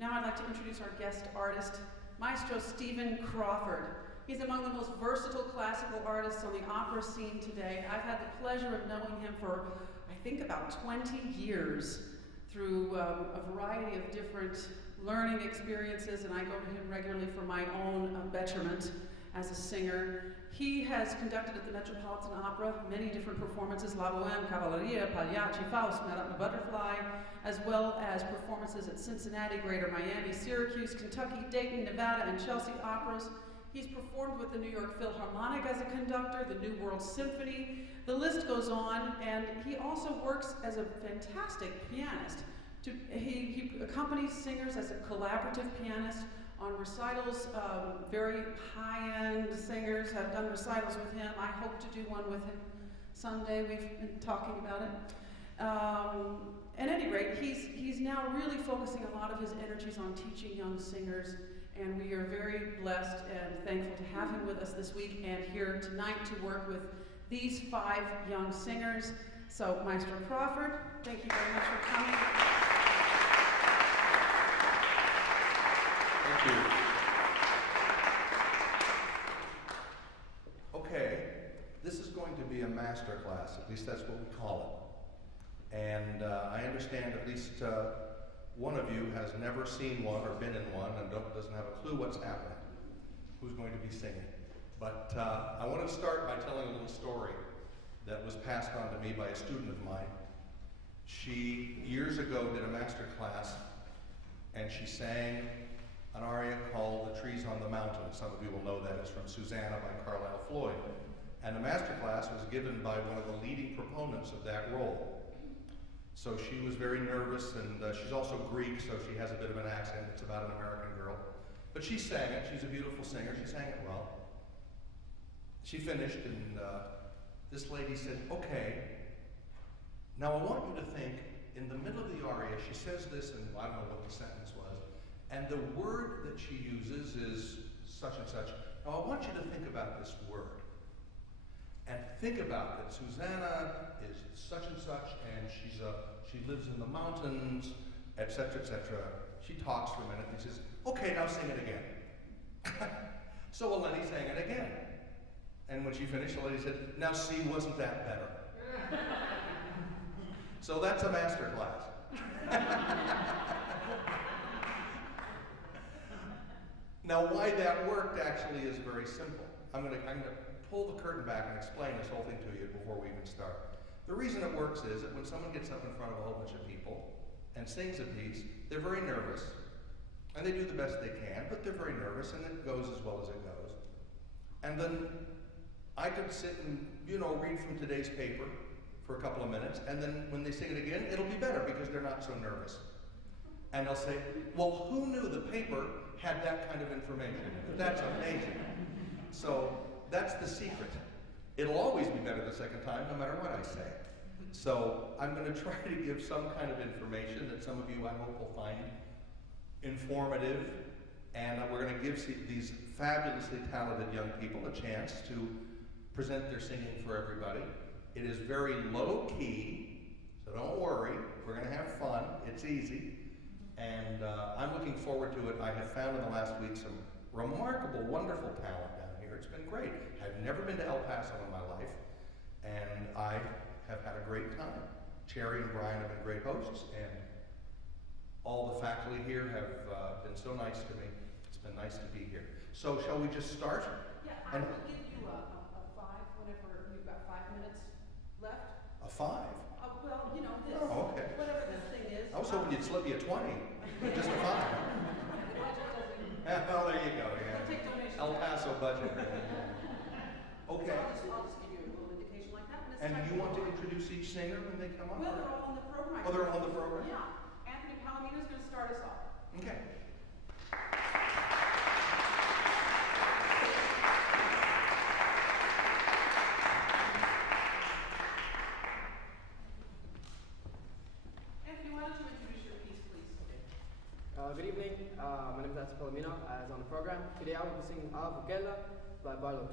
Now I'd like to introduce our guest artist, Maestro Stephen Crawford. He's among the most versatile classical artists on the opera scene today. I've had the pleasure of knowing him for, I think, about 20 years through a variety of different learning experiences, and I go to him regularly for my own betterment as a singer. He has conducted at the Metropolitan Opera many different performances, La Bohème, Cavalleria, Pagliacci, Faust, Madame Butterfly, as well as performances at Cincinnati, Greater Miami, Syracuse, Kentucky, Dayton, Nevada, and Chelsea operas. He's performed with the New York Philharmonic as a conductor, the New World Symphony, the list goes on, and he also works as a fantastic pianist. He accompanies singers as a collaborative pianist on recitals. Very high-end singers have done recitals with him. I hope to do one with him someday. We've been talking about it. At any rate, he's now really focusing a lot of his energies on teaching young singers, and we are very blessed and thankful to have him with us this week and here tonight to work with these 5 young singers. So, Maestro Crawford, thank you very much for coming. Thank you. Okay, this is going to be a master class, at least that's what we call it. And I understand at least one of you has never seen one or been in one and doesn't have a clue what's happening, who's going to be singing. But I want to start by telling a little story that was passed on to me by a student of mine. She, years ago, did a master class, and she sang an aria called The Trees on the Mountain. Some of you will know that. It's from Susanna by Carlisle Floyd. And the master class was given by one of the leading proponents of that role. So she was very nervous, and she's also Greek, so she has a bit of an accent. It's about an American girl. But she sang it. She's a beautiful singer. She sang it well. She finished, and this lady said, okay, now I want you to think, in the middle of the aria, she says this, and I don't know what the sentence was, and the word that she uses is such and such. Now I want you to think about this word. And think about that Susanna is such and such, and she lives in the mountains, etc., etc. She talks for a minute and says, okay, now sing it again. So Eleni sang it again. And when she finished, the lady said, now see, wasn't that better? So that's a master class. Now why that worked actually is very simple. I'm going to pull the curtain back and explain this whole thing to you before we even start. The reason it works is that when someone gets up in front of a whole bunch of people and sings a piece, they're very nervous, and they do the best they can, but they're very nervous, and it goes as well as it goes. And then I could sit and, read from today's paper for a couple of minutes, and then when they sing it again, it'll be better because they're not so nervous. And they'll say, well, who knew the paper had that kind of information? That's amazing. So that's the secret. It'll always be better the second time, no matter what I say. So I'm going to try to give some kind of information that some of you, I hope, will find informative. And we're going to give these fabulously talented young people a chance to present their singing for everybody. It is very low key, so don't worry. We're going to have fun. It's easy. And I'm looking forward to it. I have found in the last week some remarkable, wonderful talent down here. It's been great. I've never been to El Paso in my life, and I have had a great time. Cherry and Brian have been great hosts, and all the faculty here have been so nice to me. It's been nice to be here. So shall we just start? Yeah, I will give you a 5 whenever you've got 5 minutes left. A 5? Well, this. Oh, okay. Whatever this thing is. I was hoping you'd slip me a 20, but just a 5. Well, there you go. Yeah. We'll take donations. El Paso budget. Okay. So I'll just give you a little indication like that. And you want to introduce each singer when they come up? Well, they're all on the program. Oh, they're on the program? Yeah. Anthony Palomino is going to start us off. Okay. Anthony, why don't you introduce your piece, please? Good evening. My name is Palomino, as on the program. Today I will be singing A Bukela by Pablo.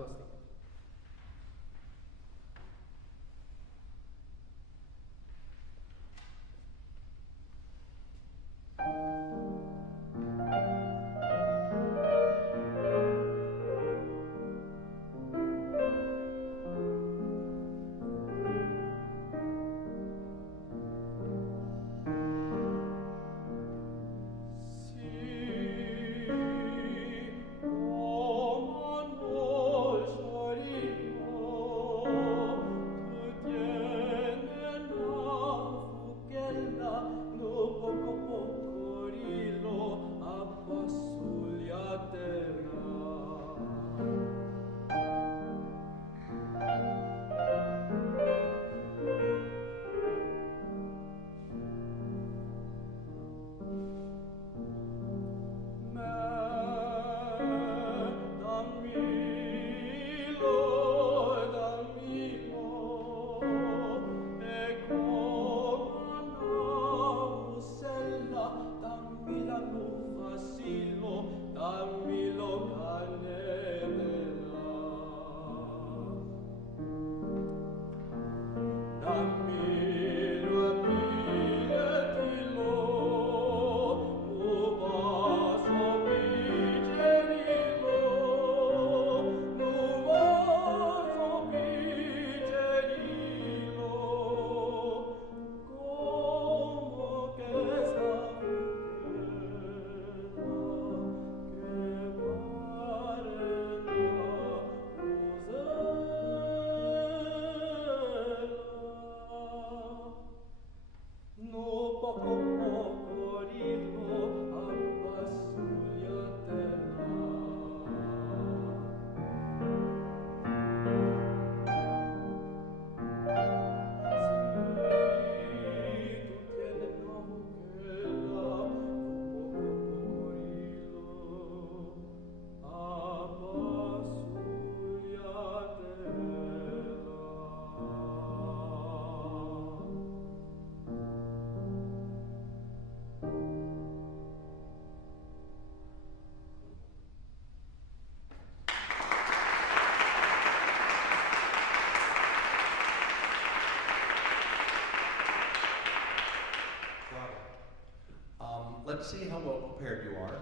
Let's see how well prepared you are.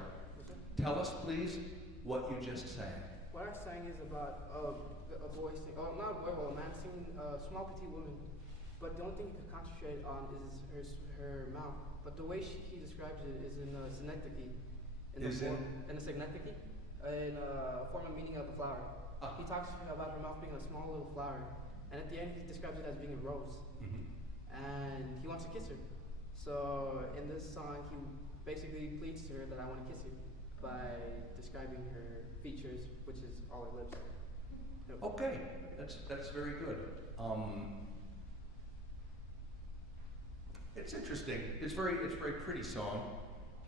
Tell us, please, what you just sang. What I sang is about a boy singing, not a boy, well, a man singing a small petite woman, but the only thing you can concentrate on is her mouth. But the way he describes it is in a synecdoche, in a form and meaning of a flower. He talks about her mouth being a small little flower, and at the end he describes it as being a rose, and he wants to kiss her. So in this song, he basically pleads to her that I want to kiss you by describing her features, which is all her lips. Okay, that's very good. It's interesting. It's very pretty song.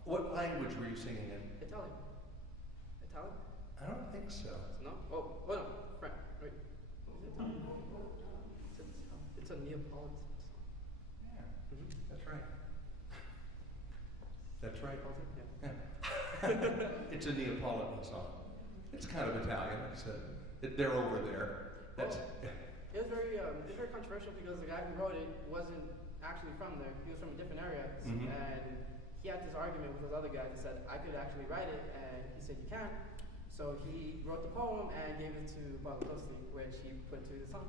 What language were you singing in? Italian. Italian? I don't think so. No? Oh, well, no. French. Wait. Is it Italian? It's a Neapolitan song. Yeah, that's right. That's right. Yeah. It's a Neapolitan song. It's kind of Italian. They're over there. That's. It was very controversial because the guy who wrote it wasn't actually from there. He was from a different area, and he had this argument with this other guy that said I could actually write it, and he said you can't. So he wrote the poem and gave it to Pablo, which he put to the song.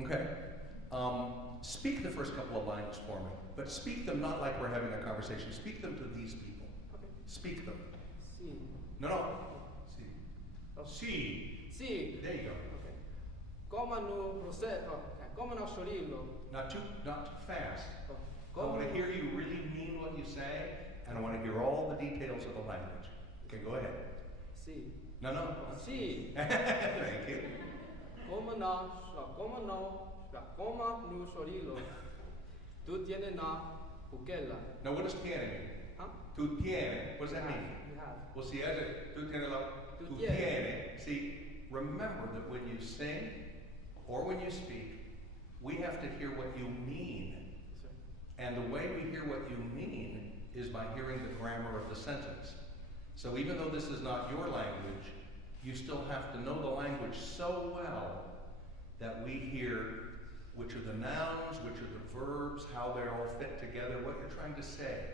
Okay. Speak the first couple of lines for me, but speak them not like we're having a conversation. Speak them to these people. Okay. Speak them. Si. No. Si. Oh. Si. Si. There you go. Okay. Come no Rosetto. Come no Sciorillo. Not too fast. Oh. I want to hear you really mean what you say, and I want to hear all the details of the language. Okay, go ahead. Si. No. Si. Thank you. Come no Sciorillo. Tu tienes na Pukella. Now, what does tiene mean? Huh? Tu tiene. What does that mean? You have. Well, see, as it, tu tiene la, Tu tu tiene. tiene. See, remember that when you sing or when you speak, we have to hear what you mean. Yes, sir. And the way we hear what you mean is by hearing the grammar of the sentence. So even though this is not your language, you still have to know the language so well that we hear which are the nouns, which are the verbs, how they all fit together, what you're trying to say.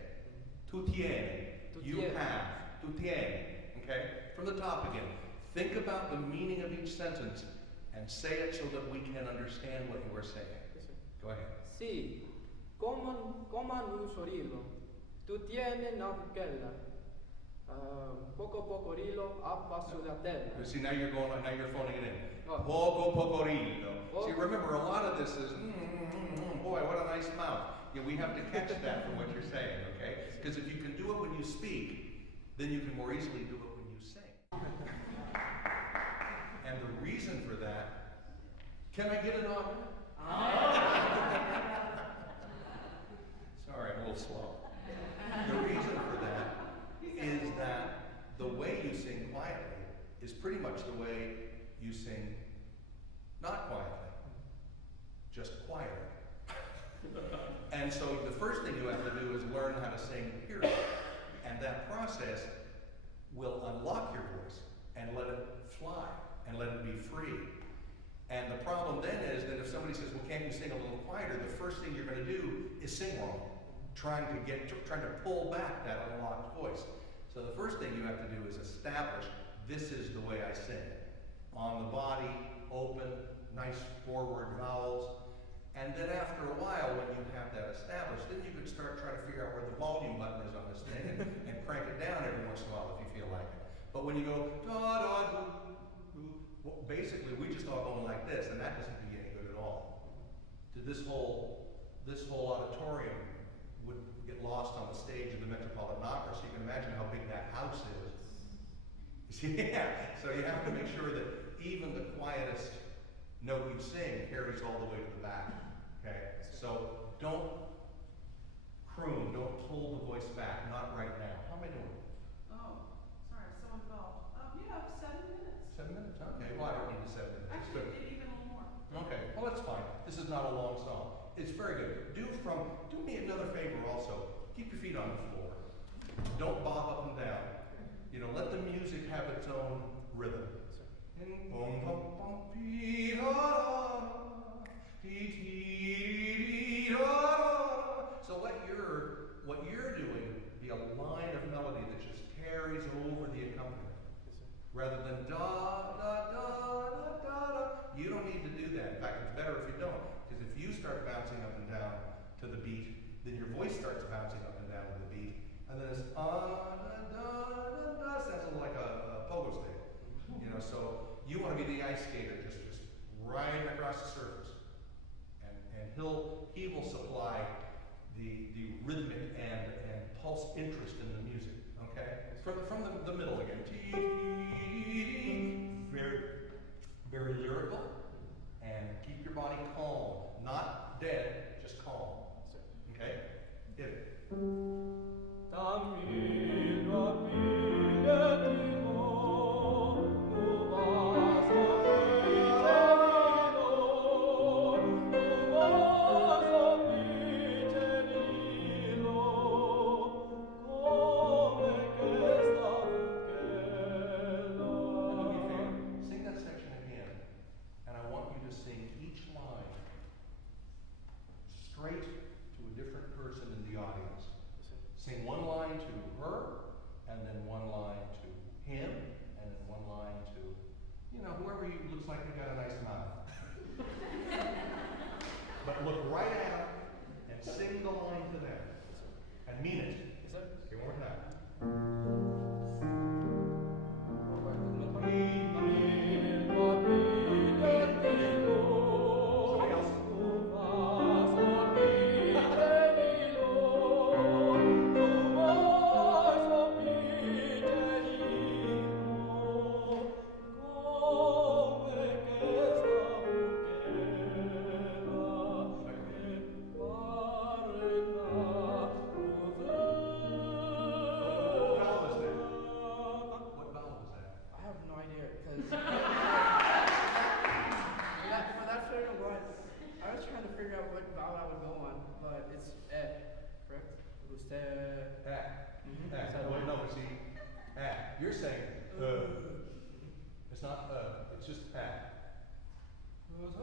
Tu tiene, you have. Tu tiene, okay? From the top again. Think about the meaning of each sentence and say it so that we can understand what you are saying. Yes, sir. Go ahead. Si. Come no Sciorillo. Tu tienes na Pukella. Poco rillo a passo da terra. See, now you're phoning it in. Oh. Poco rillo. Oh. See, remember, a lot of this is, boy, what a nice mouth. Yeah, we have to catch that from what you're saying, okay? Because if you can do it when you speak, then you can more easily do it when you sing. And the reason for that, can I get it on? Sorry, I'm a little slow. The reason for that is that the way you sing quietly is pretty much the way you sing not quietly, just quietly. And so the first thing you have to do is learn how to sing, period. And that process will unlock your voice and let it fly and let it be free. And the problem then is that if somebody says, well, can't you sing a little quieter? The first thing you're going to do is sing wrong, trying to pull back that unlocked voice. So the first thing you have to do is establish, this is the way I sing. On the body, open, nice forward vowels. And then after a while, when you have that established, then you can start trying to figure out where the volume button is on this thing and crank it down every once in a while if you feel like it. But when you go, da, da, do, well, basically we just all going like this, and that doesn't do you any good at all. This whole auditorium would get lost on the stage of the Metropolitan Opera, so you can imagine how big that house is. Yeah, so you have to make sure that even the quietest note you sing carries all the way to the back, okay? So don't croon, don't pull the voice back, not right now. How am I doing? Oh, sorry, I'm so involved. Yeah, 7 minutes. 7 minutes, okay. Well, I don't need the 7 minutes. Actually, maybe even a little more. Okay, well that's fine. This is not a long song. It's very good. Do me another favor also. Keep your feet on the floor. Don't bob up and down. You know, let the music have its own rhythm. So what you're doing be a line of melody that just carries over the accompaniment. Rather than da, da, da, da, da, da. You don't need to do that. In fact, it's better if you don't. Because if you start bouncing up and down to the beat, then your voice starts bouncing up and down to the beat. And then it's da, da, da, da, sounds a little like a pogo stick. You know, so you want to be the ice skater, just riding across the surface. And he will supply the rhythmic and pulse interest in the music. Okay? From the middle again. Very, very lyrical. And keep your body calm. Not dead, just calm. Okay? Hit it. You're saying, it's not, it's just Just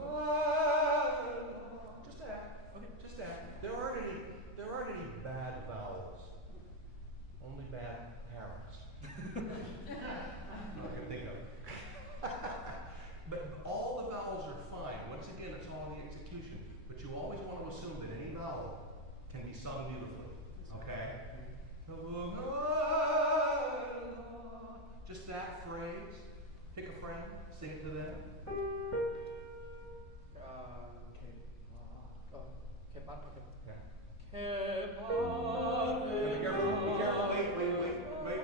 okay, just There aren't any bad vowels. Only bad parents. I can think of. But all the vowels are fine. Once again, it's all the execution. But you always want to assume that any vowel can be sung beautifully. Okay? Just that phrase. Pick a friend, sing it to them. Be careful, wait.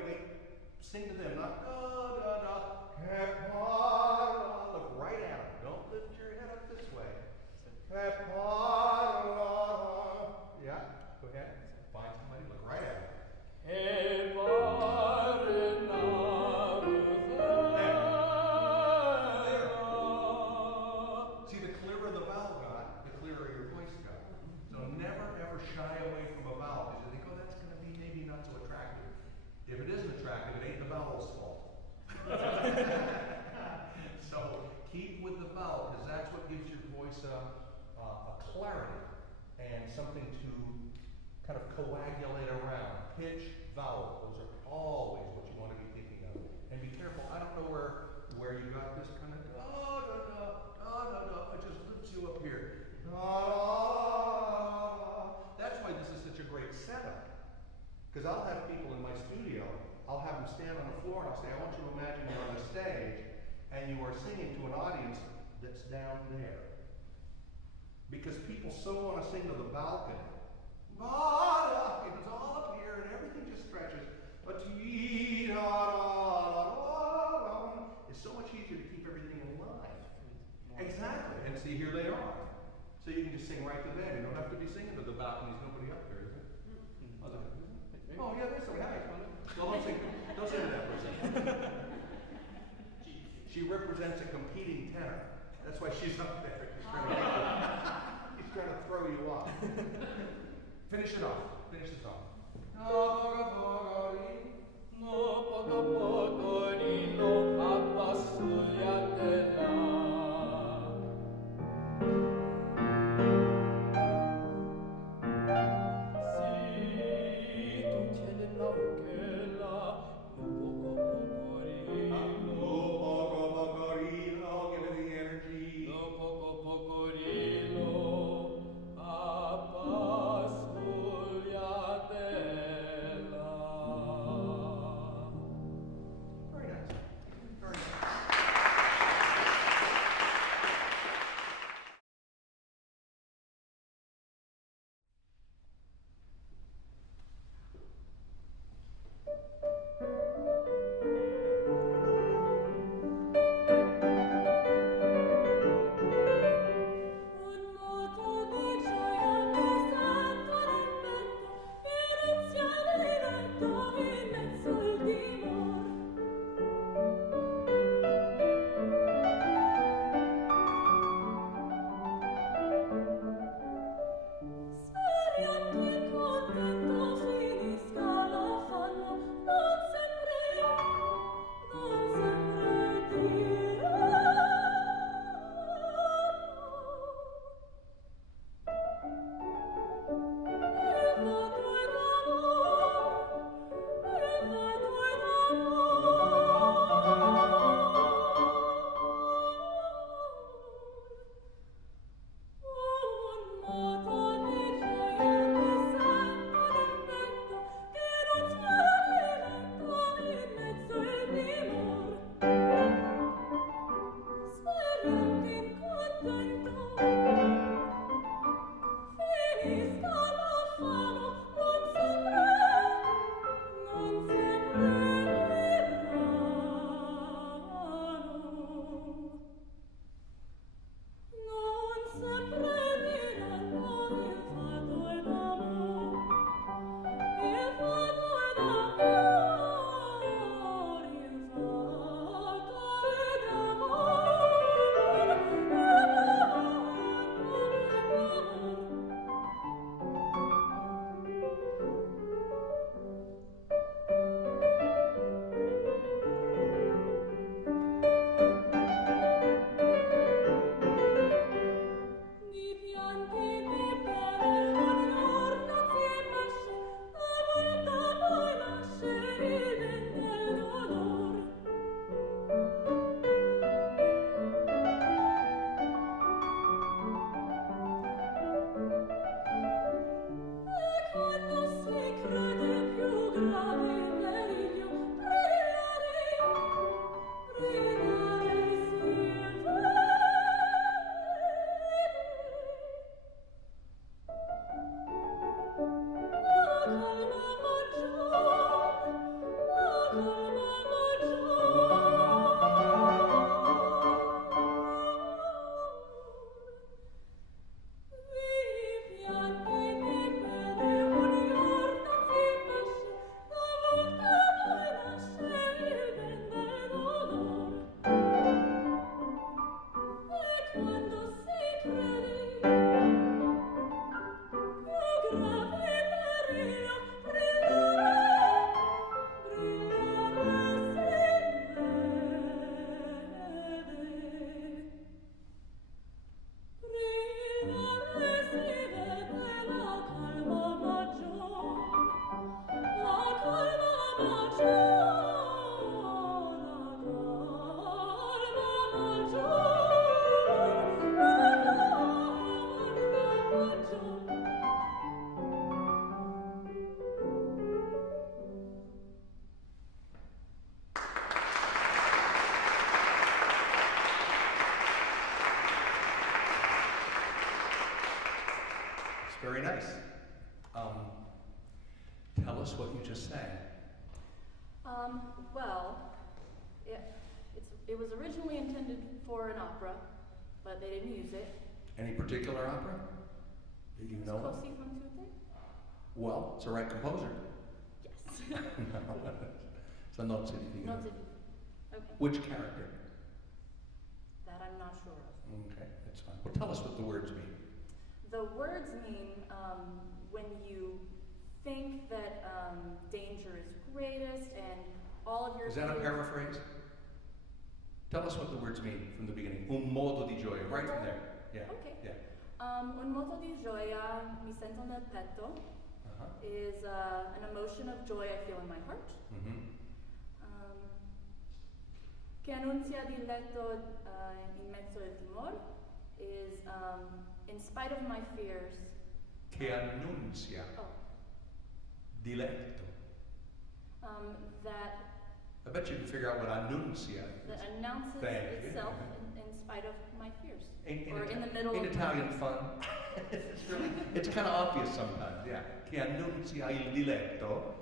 Sing to them, not da da da. Look right at them. Don't lift your head up this way. Yeah, go ahead. Find somebody, look right at them. See, the clearer the vowel got, the clearer your voice got. So never ever shy away from a vowel because you think, oh, that's going to be maybe not so attractive. If it isn't attractive, it ain't the vowel's fault. So keep with the vowel because that's what gives your voice a clarity and something to kind of coagulate around. Pitch, vowel, those are always what you want to be thinking of. And be careful, I don't know where you got this kind of it just lifts you up here. That's why this is such a great setup. Because I'll have people in my studio, I'll have them stand on the floor and I'll say, I want you to imagine you're on the stage and you are singing to an audience that's down there. Because people so want to sing to the balcony. It's all up here and everything just stretches. But it's so much easier to keep everything in line. Exactly. And see, here they are. So you can just sing right to them. You don't have to be singing to the balconies. Nobody up there, is there? Oh, yeah, there's some guys. Well, don't sing to that person. She represents a competing tenor. That's why she's up there. He's trying to throw you off. Finish it off. Finish this off. nice. Tell us what you just sang. Well, it was originally intended for an opera, but they didn't use it. Any particular opera that you know of? Così fan tutte? Well, it's the right composer. Yes. It's a Nozze di Figaro. Nozze di- Okay. Which character? That I'm not sure of. Okay, that's fine. Well, tell us what the words mean. The words mean when you think that danger is greatest and all of your Is that a fears- paraphrase? Tell us what the words mean from the beginning. Un moto di gioia, right from there. Yeah. Okay. Yeah. Un moto di gioia mi sento nel petto Uh-huh. is an emotion of joy I feel in my heart. Mm-hmm. Che annunzia di letto in mezzo al timore is in spite of my fears. Che annunzia Oh, di letto. that I bet you can figure out what annunzia that is. announces Thank you. itself in spite of my fears, In or in the middle in of Italian fun. It's kind of obvious sometimes, yeah. Che annunzia il diletto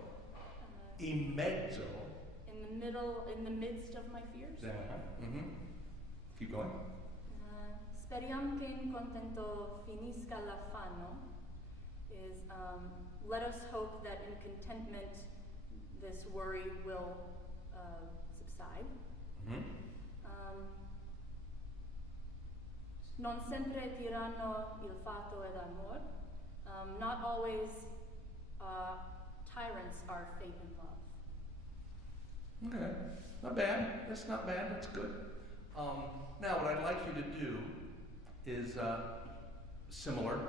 in mezzo. in the midst of my fears. Mm-hmm. Keep going. Speriam che in contento finisca l'affanno is let us hope that in contentment this worry will subside. Mm-hmm. Non sempre tiranno il fato ed amor. Not always tyrants are fate and love. Okay, not bad. That's not bad. That's good. Now, what I'd like you to do is similar.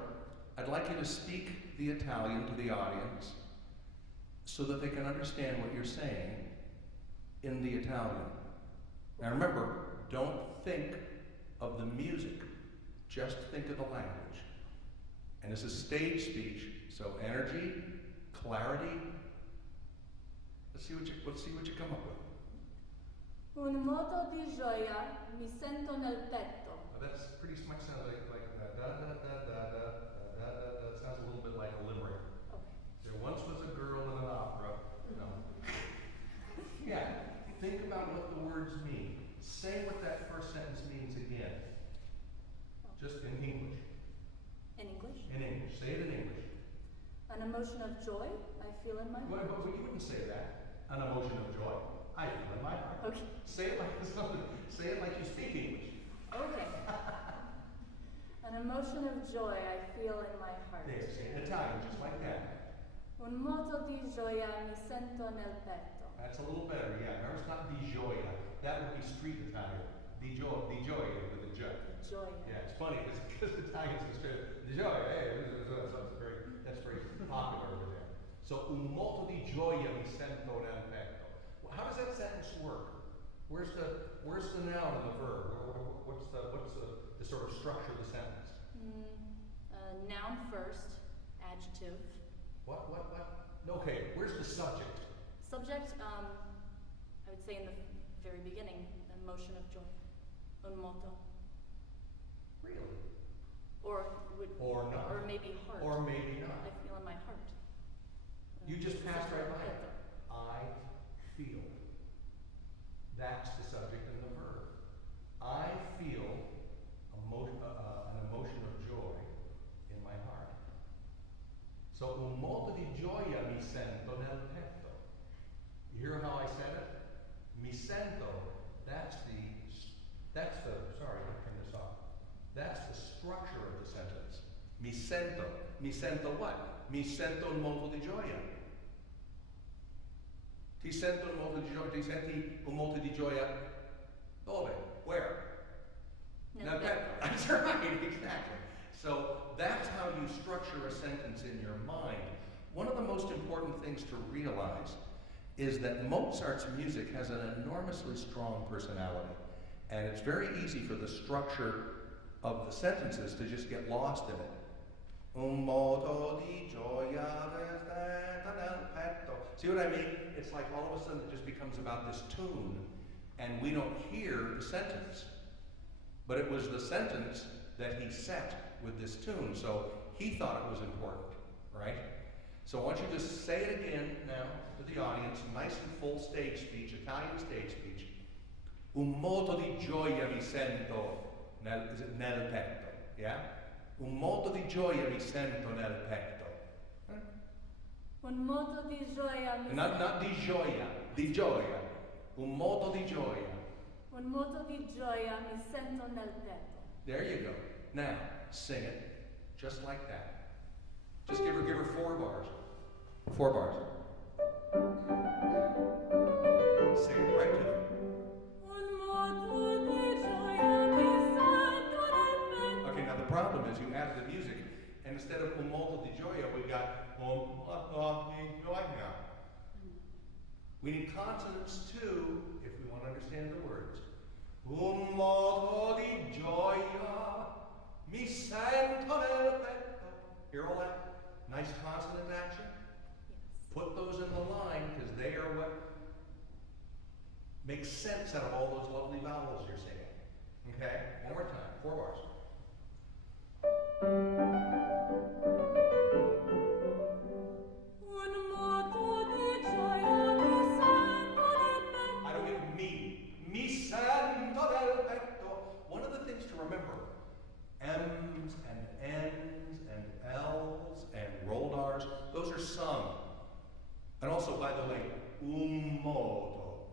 I'd like you to speak the Italian to the audience so that they can understand what you're saying in the Italian. Now, remember, don't think of the music. Just think of the language. And it's a stage speech, so energy, clarity. Let's see what you come up with. Un moto di gioia mi sento nel petto. That's pretty much sounds like da da da da da da da da da. Sounds a little bit like a limerick. Okay. There once was a girl in an opera. No. Yeah. Think about what the words mean. Say what that first sentence means again. Just in English. In English? In English. Say it in English. An emotion of joy I feel in my Well, heart. but you wouldn't say that. An emotion of joy. I feel in my heart. Okay. Say it like something. Say it like you speak English. Okay. An emotion of joy I feel in my heart. There, say it in Italian, just like that. Un moto di gioia mi sento nel petto. That's a little better, yeah. Remember, it's not di gioia. That would be street Italian. Di gioia with a J. Joy. Yeah, it's funny because Italians are straight. Di gioia, hey, that's very popular over there. So, un moto di gioia mi sento nel petto. Well, how does that sentence work? Where's the noun and the verb? What's the sort of structure of the sentence? Noun first, adjective. What? Okay, where's the subject? Subject, I would say in the very beginning, emotion of joy. Un moto. Really? Or not. Or maybe heart. Or maybe not. I feel in my heart. You just passed right by it. I feel. That's the subject and the verb. I feel an emotion of joy in my heart. So, un moto di gioia mi sento nel petto. You hear how I said it? Mi sento. Sorry, I'll turn this off. That's the structure of the sentence. Mi sento. Mi sento what? Mi sento un moto di gioia. Ti sento un moto di gioia. Ti senti un moto di gioia? Dove? Where? Nel petto. That's right, exactly. So that's how you structure a sentence in your mind. One of the most important things to realize is that Mozart's music has an enormously strong personality. And it's very easy for the structure of the sentences to just get lost in it. Un moto di gioia nel petto. See what I mean? It's like all of a sudden it just becomes about this tune, and we don't hear the sentence. But it was the sentence that he set with this tune, so he thought it was important. right? So I want you to just say it again now to the audience, nice and full stage speech, Italian stage speech. Un moto di gioia mi sento nel petto, yeah? Un moto di gioia mi sento nel petto. Un moto di gioia mi Not di gioia, di gioia. Un moto di gioia. Un moto di gioia mi sento nel petto. There you go. Now, sing it just like that. Just give her 4 bars. 4 bars. Sing it right to them. Okay, now the problem is you added the music, and instead of un moto di gioia, we got moto di gioia. We need consonants too, if we want to understand the words. Un moto di gioia mi sento nel petto. Hear all that? Nice consonant action? Yes. Put those in the line, because they are what makes sense out of all those lovely vowels you're singing. Okay? One more time. 4 bars. I don't get me. Mi sento nel petto. One of the things to remember, M's and N's and L's and rolled R's, those are sung. And also, by the way, un moto.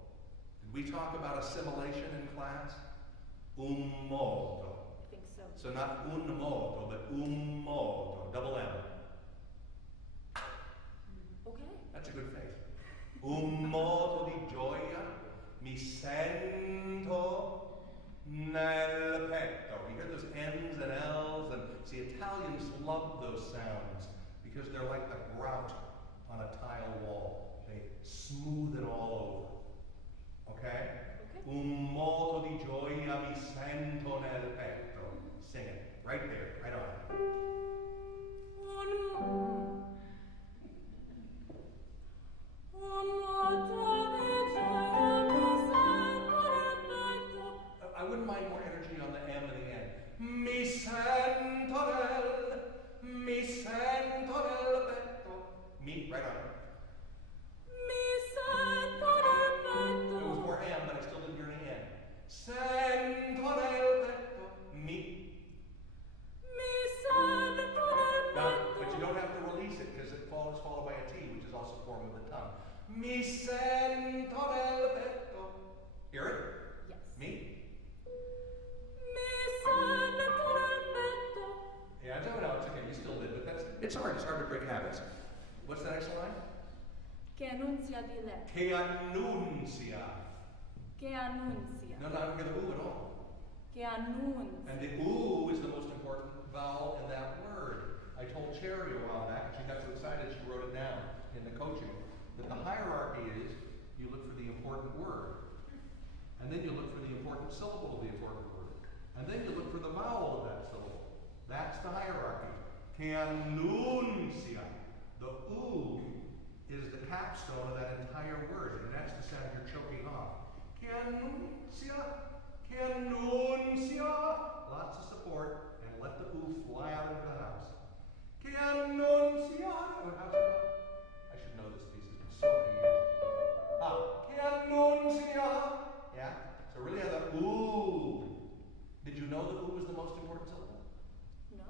Did we talk about assimilation in class? Un moto. I think so. So not un moto, but un moto, double M. Okay. That's a good face. Un moto di gioia mi sento nel petto. You hear those N's and L's, and see, Italians love those sounds because they're like the grout on a tile wall. They smooth it all over. Okay? Okay. Un moto di gioia mi sento nel petto. Sing it. Right there. Right on. I wouldn't mind more energy on the M and the N. Mi sento nel petto. Mi, right on. It was more M, but I still didn't hear any N. Sento nel petto. Mi. Now, but you don't have to release it because it is followed by a T, which is also a form of the tongue. Mi sento nel petto. Hear it? Yes. Mi. Yeah, no, it's okay. You still did, but it's hard. It's hard to break habits. What's the next line? Che annunzia di lei. Che annunzia. Che annunzia. No, I don't get the ooh at all. Che annunzia. And the ooh is the most important vowel in that word. I told Cherry a while back, and she got so excited she wrote it down in the coaching, that the hierarchy is you look for the important word, and then you look for the important syllable of the important word, and then you look for the vowel of that syllable. That's the hierarchy. Che annunzia. The ooh is the capstone of that entire word, and that's the sound you're choking off. Che annunzia. Che annunzia. Lots of support, and let the ooh fly out into the house. Che annunzia. Oh, how's it go? I should know this piece. It's been so many years. Che annunzia. Yeah? So really have the ooh. Did you know the ooh was the most important syllable? No.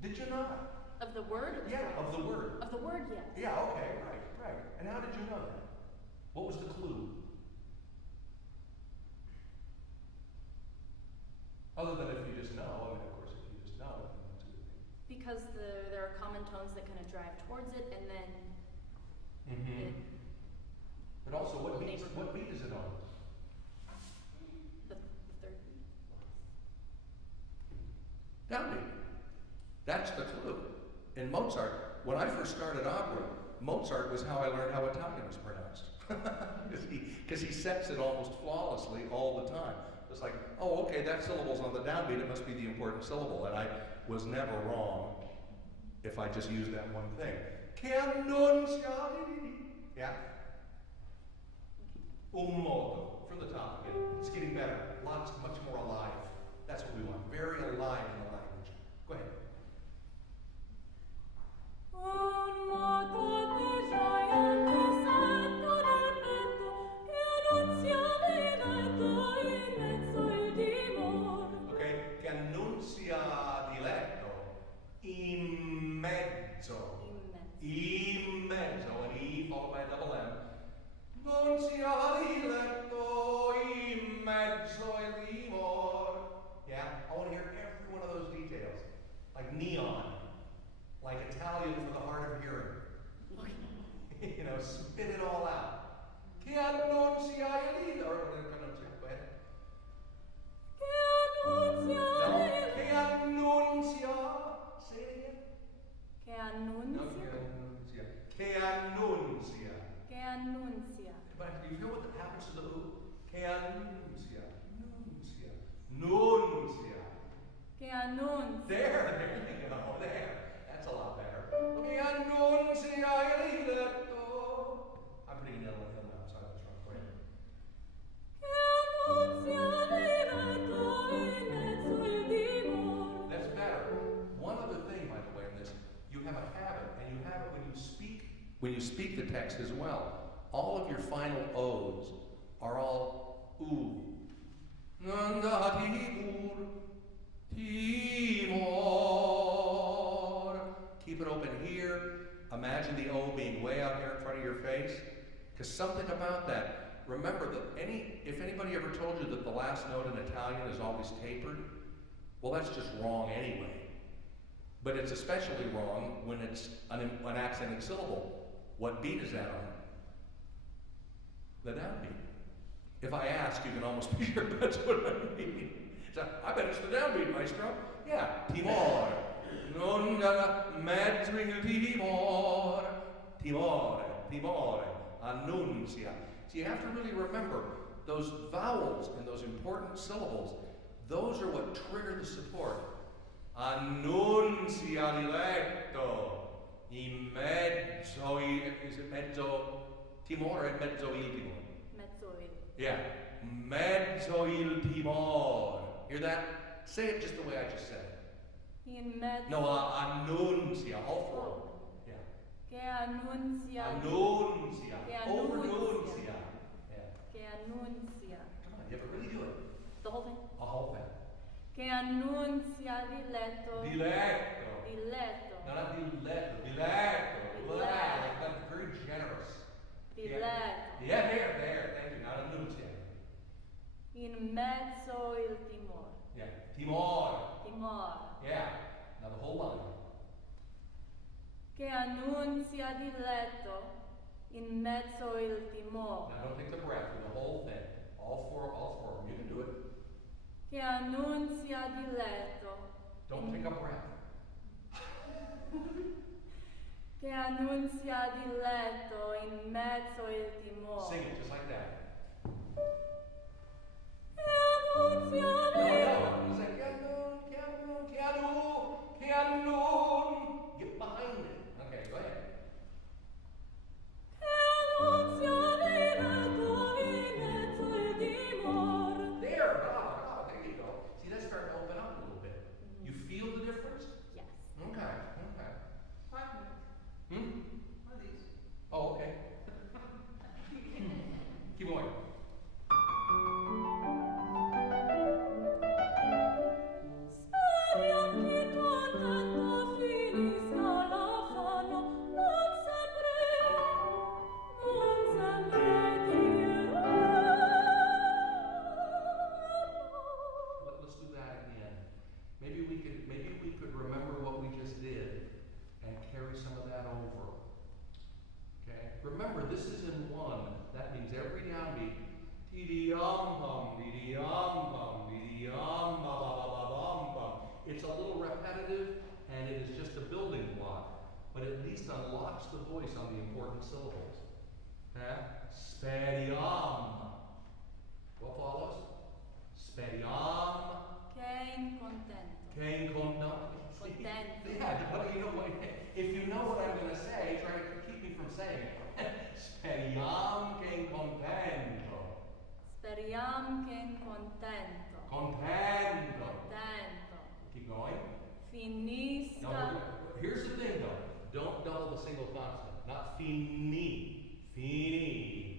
Did you not? Of the word? Or the Yeah, phrase? of the word. Of the word, yes. Yeah, okay, right. And how did you know that? What was the clue? Other than if you just know, I mean, of course, if you just know, then that's a good thing. Because there are common tones that kind of drive towards it, and then Mm-hmm. it, But also, what beat Neighborhood. is it on? the third beat. Downbeat. That's the clue. In Mozart, when I first started opera, Mozart was how I learned how Italian was pronounced. Because he sets it almost flawlessly all the time. It's like, oh, okay, that syllable's on the downbeat, it must be the important syllable. And I was never wrong if I just used that one thing. Che annunzia. Yeah? Un moto. From the top again. It's getting better. Much more alive. That's what we want. Very alive in the language. Go ahead. Un moto di gioia di santo nel petto che annunzia diletto in mezzo il timor. Okay, che annunzia diletto in mezzo. In mezzo, an E followed by a double M. Annunzia diletto in mezzo il timor. Yeah, I want to hear every one of those details. Like neon, like Italian for the hard of hearing. You know, spit it all out. Che annunzia diletto. Or go ahead. Che annunzia No, che annunzia. Say it again. Che No, annunzia. che annunzia. Che annunzia. But you feel what happens to the U? Che annunzia. Nunzia. Nunzia. Che annunzia. There you go. There. That's a lot better. Che annunzia diletto. I'm putting it in the hill now, so I have to try to play it. Che annunzia diletto in mezzo il timor. That's better. One other thing, by the way, in this, you have a habit, and you have it when you speak the text as well. All of your final O's are all oo. Timor. Keep it open here. Imagine the O being way out here in front of your face. Because something about that. Remember that if anybody ever told you that the last note in Italian is always tapered, well, that's just wrong anyway. But it's especially wrong when it's an accented syllable. What beat is that on? The downbeat. If I ask, you can almost be sure that's what I mean. So, I bet it's the downbeat, Maestro. Yeah, timor. Non mezzo il timor. Timore, timore, annunzia. So you have to really remember those vowels and those important syllables. Those are what trigger the support. Annunzia diletto. In mezzo, is it mezzo timore? Mezzo il timore. Mezzo il. Yeah, mezzo il timore. Hear that? Say it just the way I just said it. In mezzo. No, annunzia, all four. Yeah. Che annunzia. Annunzia. Che Over annunzia. annunzia. Yeah. Che annunzia. Come on, you have to really do it. The whole thing. A whole thing. Che annunzia diletto. Diletto. Diletto. No, not diletto. Diletto. Diletto. That's very generous. Diletto. Yeah, there. Thank you. Not annunzia. In mezzo il timor. Yeah. Timore. Timor. Yeah. Now the whole line. Che annunzia diletto in mezzo il timor. Now don't take the breath for the whole thing. All four of them. You can do it. Che annunzia diletto. Don't take a breath. Che annunzia diletto in mezzo il timor. Sing it just like that. Che annunzia diletto. You say, Chianun. Get behind it. Okay, go ahead. Che annunzia diletto in mezzo il timor. There, bravo, there you go. See, that's starting to open up a little bit. You feel the difference? Yes. Okay. 5 minutes. One of these. Oh, okay. Keep going. Speriam che contento finisca l'affanno, non sempre dirò. Let's do that again. Maybe we could remember what we just did and carry some of that over. Okay? Remember, this is in one. That means every downbeat. Dee-dee-um-bum, dee-dee-um-bum, dee-dee-um-ba-ba-ba-bum-bum. It's a little repetitive, and it is just a building block, but at least unlocks the voice on the important syllables. Okay? Speriam. What follows? Speriam. Che incontento. Che incontento. Contento. Yeah, but you know what? If you know what I'm going to say, try to keep me from saying it. Speriam che incontento. Speriam che incontento. Contento. Contento. Keep going. Finisca. No, here's the thing though. Don't double the single consonant. Not fini. Fini.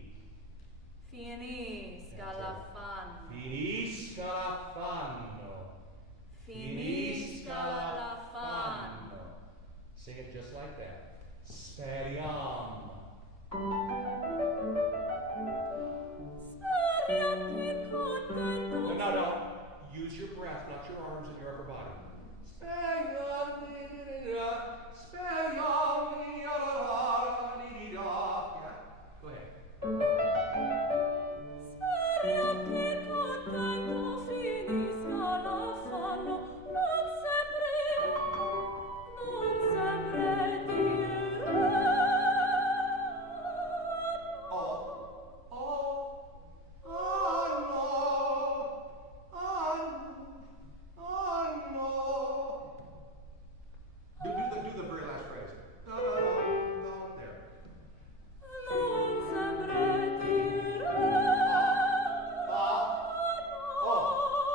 Fini, scalafan. Finiscalafano. Finiscalafano. Sing it just like that. Speriamo. Speriate contento. No. Use your breath, not your arms and your upper body. Speriamo. Go ahead. Speriate contento finiscalafano. Non sempre dirò. Do the very last phrase. No, there. Non sempre dirò.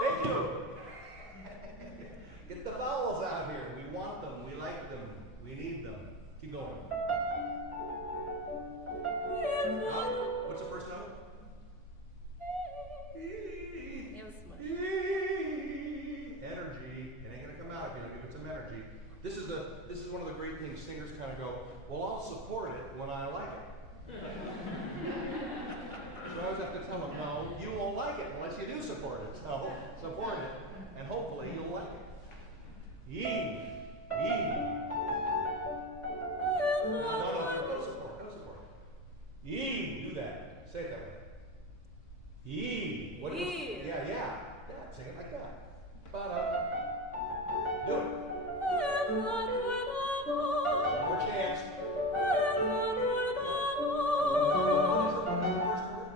Thank you. Get the vowels out here. We want them. We like them. We need them. Keep going. What's the first note? It was much. Energy. It ain't gonna come out if you don't give it some energy. This is one of the great things singers kind of go, well, I'll support it when I like it. So I always have to tell them, no, you won't like it unless you do support it. So support it, and hopefully you'll like it. No, go to support. Do that. Say it that way. What is? Yeah. Sing it like that. Do it. More chance. What is the first word?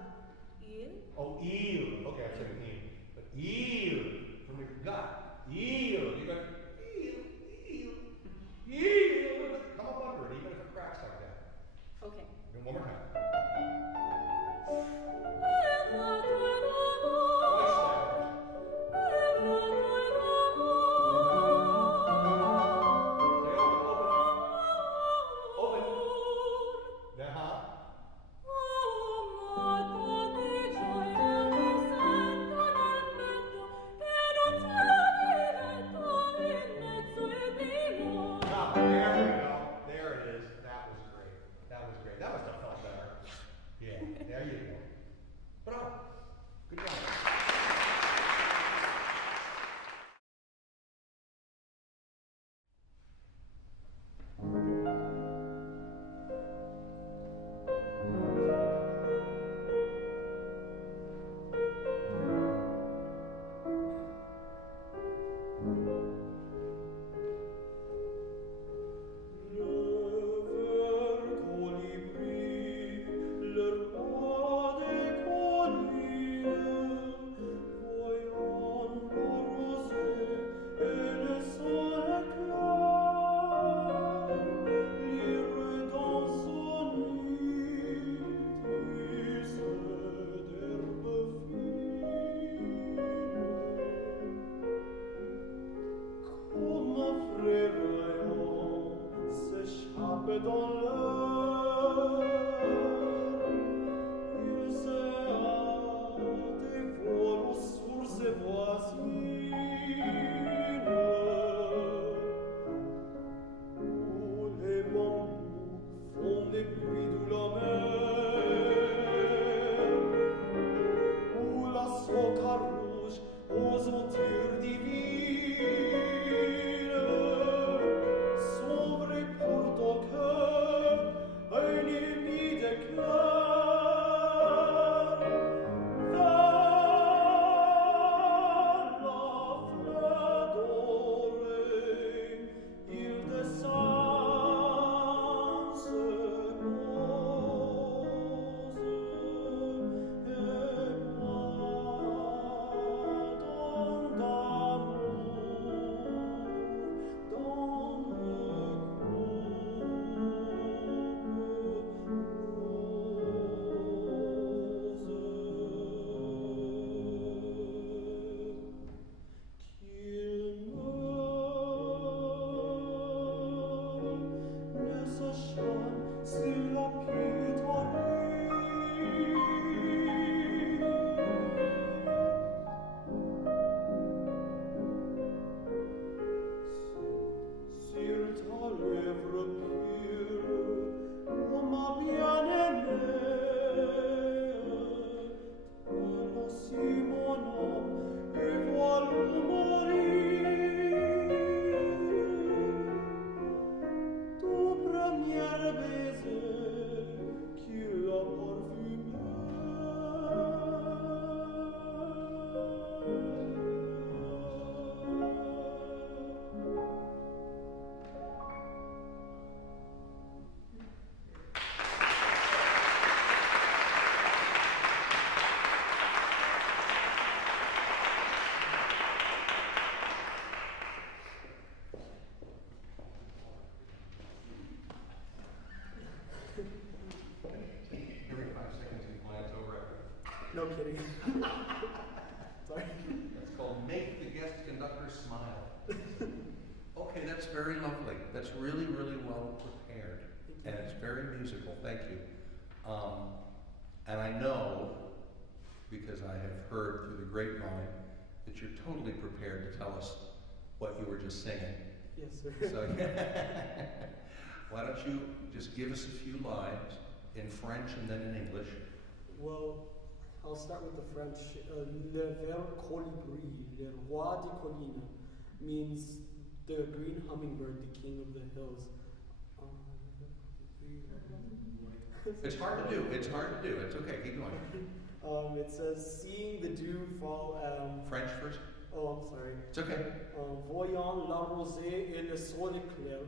Oh, il. Okay, I'm saying il. But il from your gut. Il. You're going il. No kidding. Sorry. That's called Make the Guest Conductor Smile. Okay, that's very lovely. That's really, really well prepared. And it's very musical. Thank you. And I know, because I have heard through the grapevine, that you're totally prepared to tell us what you were just singing. Yes, sir. So, why don't you just give us a few lines in French and then in English? Well, I'll start with the French. Le vert colibri, le roi des collines, means the green hummingbird, the king of the hills. It's hard to do. It's hard to do. It's okay. Keep going. It says, seeing the dew fall. French first? Oh, I'm sorry. It's okay. Voyant la rosée et le sol éclair,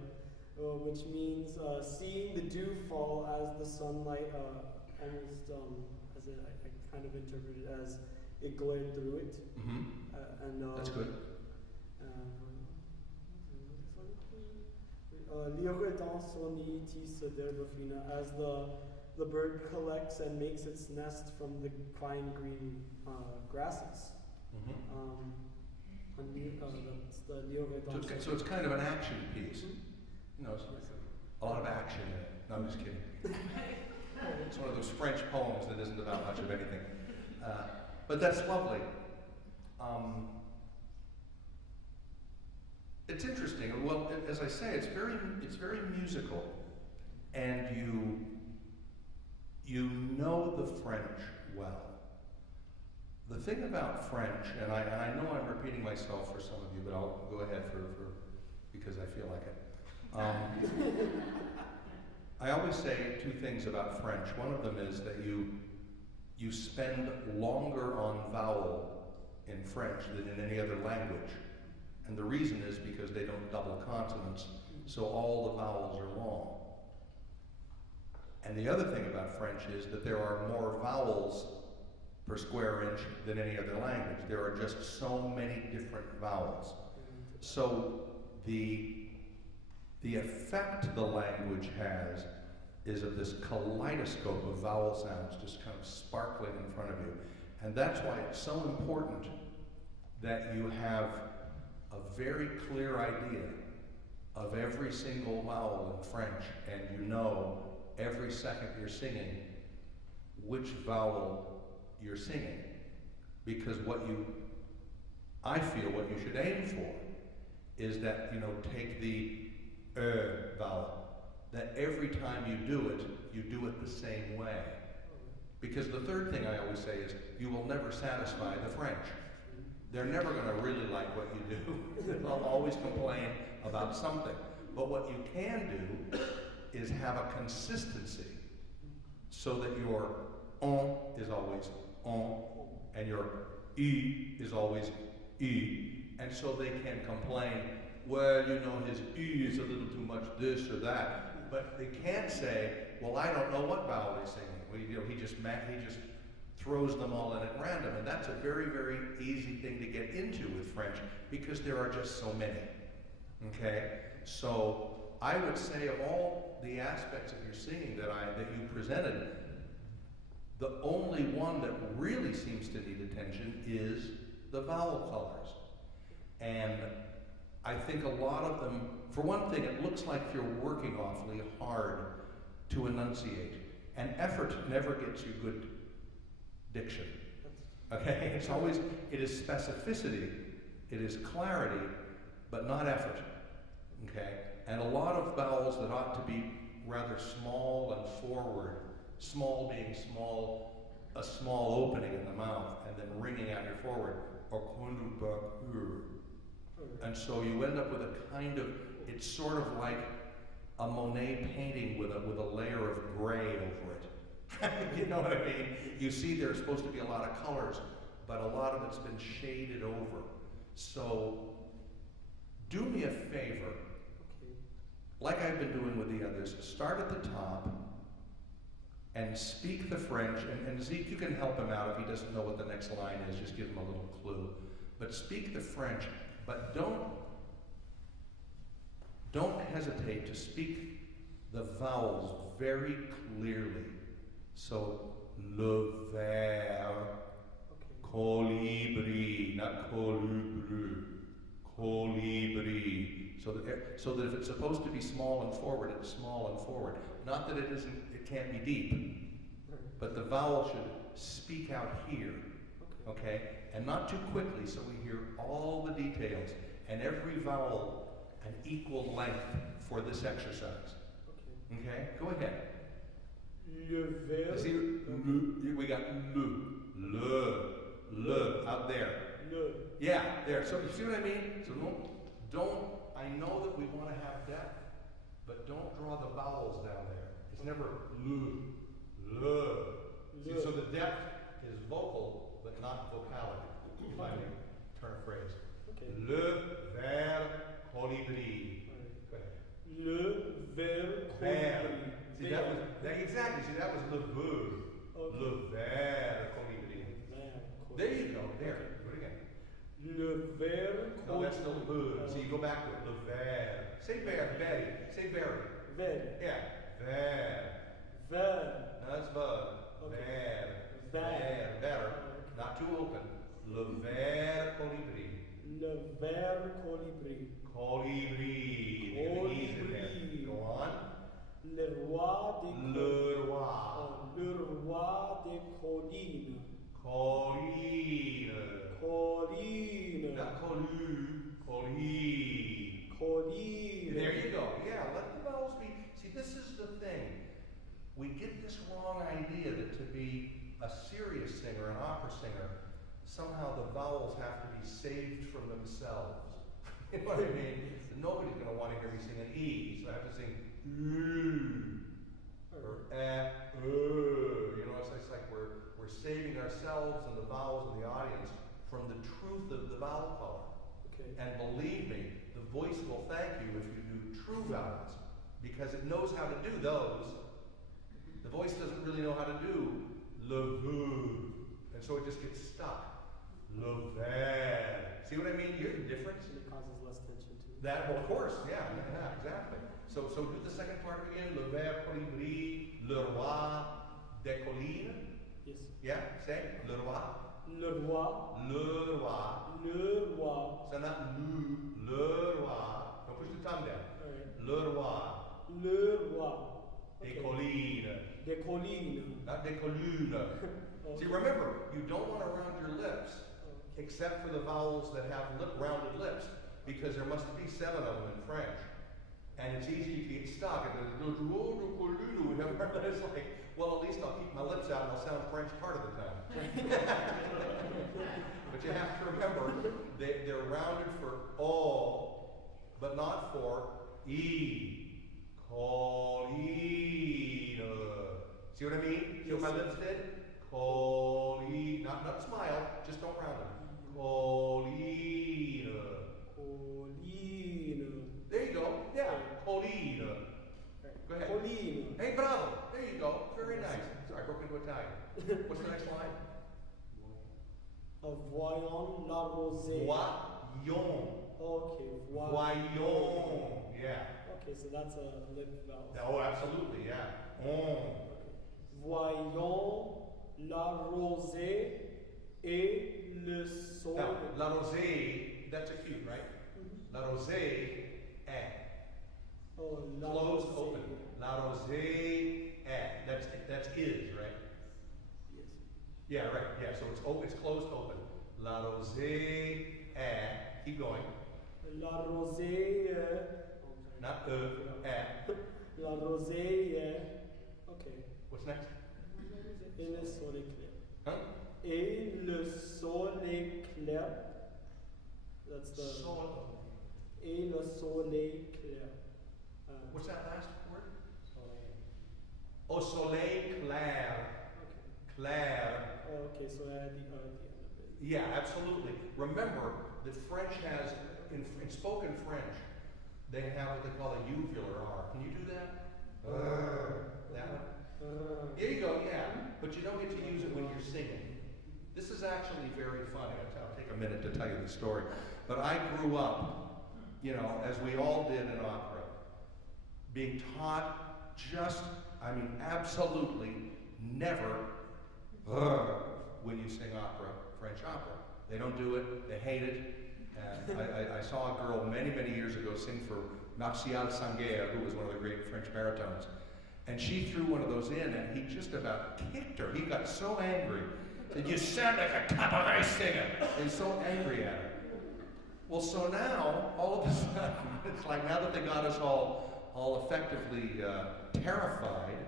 which means seeing the dew fall as the sunlight, almost as I kind of interpret it as it glared through it. Mm-hmm. That's good. Lire dans son nid tisse d'herbe fine, as the bird collects and makes its nest from the fine green grasses. Mm-hmm. That's the lire dans So it's kind of an action piece. You know, it's a lot of action in it. No, I'm just kidding. It's one of those French poems that isn't about much of anything. But that's lovely. It's interesting. Well, as I say, it's very musical, and you know the French well. The thing about French, and I know I'm repeating myself for some of you, but I'll go ahead for because I feel like it. I always say two things about French. One of them is that you spend longer on vowel in French than in any other language. And the reason is because they don't double consonants, so all the vowels are long. And the other thing about French is that there are more vowels per square inch than any other language. There are just so many different vowels. So the effect the language has is of this kaleidoscope of vowel sounds just kind of sparkling in front of you. And that's why it's so important that you have a very clear idea of every single vowel in French, and you know every second you're singing which vowel you're singing. Because I feel what you should aim for is that, take the vowel, that every time you do it the same way. Because the third thing I always say is, you will never satisfy the French. They're never going to really like what you do. They'll always complain about something. But what you can do is have a consistency so that your on is always on and your e is always e. And so they can complain, well, his e is a little too much this or that. But they can't say, well, I don't know what vowel he's singing. Well, he just throws them all in at random, and that's a very, very easy thing to get into with French because there are just so many. Okay, so I would say of all the aspects of your singing that you presented, the only one that really seems to need attention is the vowel colors, and I think a lot of them. For one thing, it looks like you're working awfully hard to enunciate, and effort never gets you good diction. Okay? It is specificity, it is clarity, but not effort. Okay? And a lot of vowels that ought to be rather small and forward, small being small, a small opening in the mouth, and then ringing out your forward, or conductor. And so you end up with a kind of, it's sort of like a Monet painting with a layer of gray over it. You know what I mean? You see there's supposed to be a lot of colors, but a lot of it's been shaded over. So do me a favor, like I've been doing with the others, start at the top and speak the French, and Zeke, you can help him out if he doesn't know what the next line is, just give him a little clue. But speak the French, but don't hesitate to speak the vowels very clearly. So Le ver. Okay. Colibri, not colibri. Colibri. So that if it's supposed to be small and forward, it's small and forward. Not that it can't be deep, but the vowel should speak out here, okay? And not too quickly, so we hear all the details, and every vowel an equal length for this exercise. Okay? Go ahead. Le ver. See, we got le, out there. Le. Yeah, there. So you see what I mean? So don't, I know that we want to have depth, but don't draw the vowels down there. It's never le. See, so the depth is vocal, but not vocality, if I may turn a phrase. Okay. Le ver colibri. Go ahead. Le ver colibri. See, exactly. See, that was le ver. Okay. Le ver colibri. There you go. There. Do it again. Le ver colibri. No, that's still le. So you go back to it. Le ver. Say ver. Very. Say very. Ver. Yeah. Ver. Ver. No, that's ver. Okay. Ver. Ver. Better. Not too open. Le ver colibri. Le ver colibri. Colibri. Get the E's in there. Go on. Le roi de Le roi. Le roi de collines. Colline. Colline. Not collu. Colline. Colline. There you go. Yeah, let the vowels be. See, this is the thing. We get this wrong idea that to be a serious singer, an opera singer, somehow the vowels have to be saved from themselves. You know what I mean? Nobody's going to want to hear me sing an E, so I have to sing or you know, it's like we're saving ourselves and the vowels of the audience from the truth of the vowel color. Okay. And believe me, the voice will thank you if you do true vowels, because it knows how to do those. The voice doesn't really know how to do le vu, and so it just gets stuck. Le ver. See what I mean? You're the difference. It causes less tension too. That, well, of course, yeah, exactly. So do the second part again. Le ver colibri, le roi des collines. Yes. Yeah, say le roi. Le roi. Le roi. Le roi. So not le roi. Don't push the tongue down. All right. Le roi. Le roi. Des Okay. collines. Des collines. Not des collunes. Okay. See, remember, you don't want to round your lips, except for the vowels that have rounded lips, because there must be 7 of them in French. And it's easy to get stuck. And it's like, well, at least I'll keep my lips out and I'll sound French part of the time. But you have to remember, they're rounded for O, but not for E. Colline. See what I mean? See what my lips did? Colline. Not smile, just don't round them. Colline. Colline. There you go. Yeah. Colline. Go ahead. Colline. Hey, bravo. There you go. Very nice. Sorry, I broke into Italian. What's the next line? Voyons la rosée. Voyons. Okay. Voyons. Yeah. Okay, so that's a lip vowel. Oh, absolutely. Yeah. On. Voyons la rosée et le sol. Now, la rosée, that's acute, right? La rosée, Oh, la closed, rosée. open. La rosée, that's is, right? Yes. Yeah, right. Yeah, so it's open, it's closed, open. La rosée, keep going. La rosée. Not La rosée. Okay. What's next? Et le sol est clair. Huh? Et le sol est clair. That's the. Sol. Et le sol est clair. What's that last word? Au soleil clair. Okay. Clair. Okay, so at the end of it. Yeah, absolutely. Remember that French has, in spoken French, they have what they call a uvular R. Can you do that? That one? There you go, yeah. But you don't get to use it when you're singing. This is actually very funny. I'll take a minute to tell you the story. But I grew up, you know, as we all did in opera, being taught just, I mean, absolutely never when you sing opera, French opera. They don't do it, they hate it. And I saw a girl many, many years ago sing for Martial Sanguer, who was one of the great French baritones. And she threw one of those in, and he just about kicked her. He got so angry. Said, "You sound like a cabaret singer." He's so angry at her. Well, so now, all of a sudden, it's like now that they got us all effectively terrified,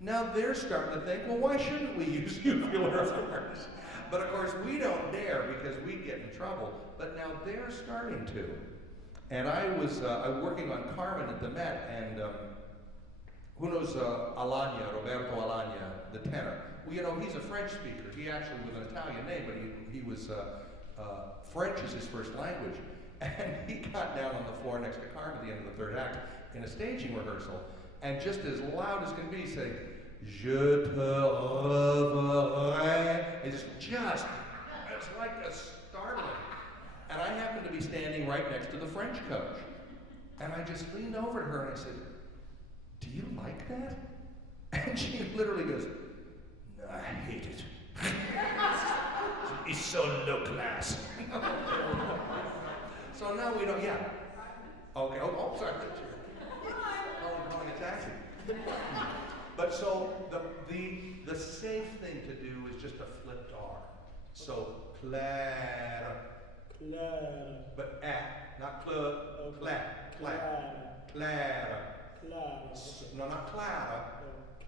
now they're starting to think, well, why shouldn't we use uvular affairs? But of course, we don't dare because we get in trouble. But now they're starting to. And I was working on Carmen at the Met, and who knows Alagna, Roberto Alagna, the tenor? Well, you know, he's a French speaker. He actually, with an Italian name, but he was, French is his first language. And he got down on the floor next to Carmen at the end of the third act in a staging rehearsal, and just as loud as can be, saying, "Je te reverrai." It's like a startling. And I happened to be standing right next to the French coach. And I just leaned over to her and I said, "Do you like that?" And she literally goes, "No, I hate it. It's so low class." So now we don't, yeah. Okay, oh, sorry. Oh, I'm calling a taxi. But so the safe thing to do is just a flipped R. So clair. Claire. But not cl, clair, clair, clair. No, not Clara.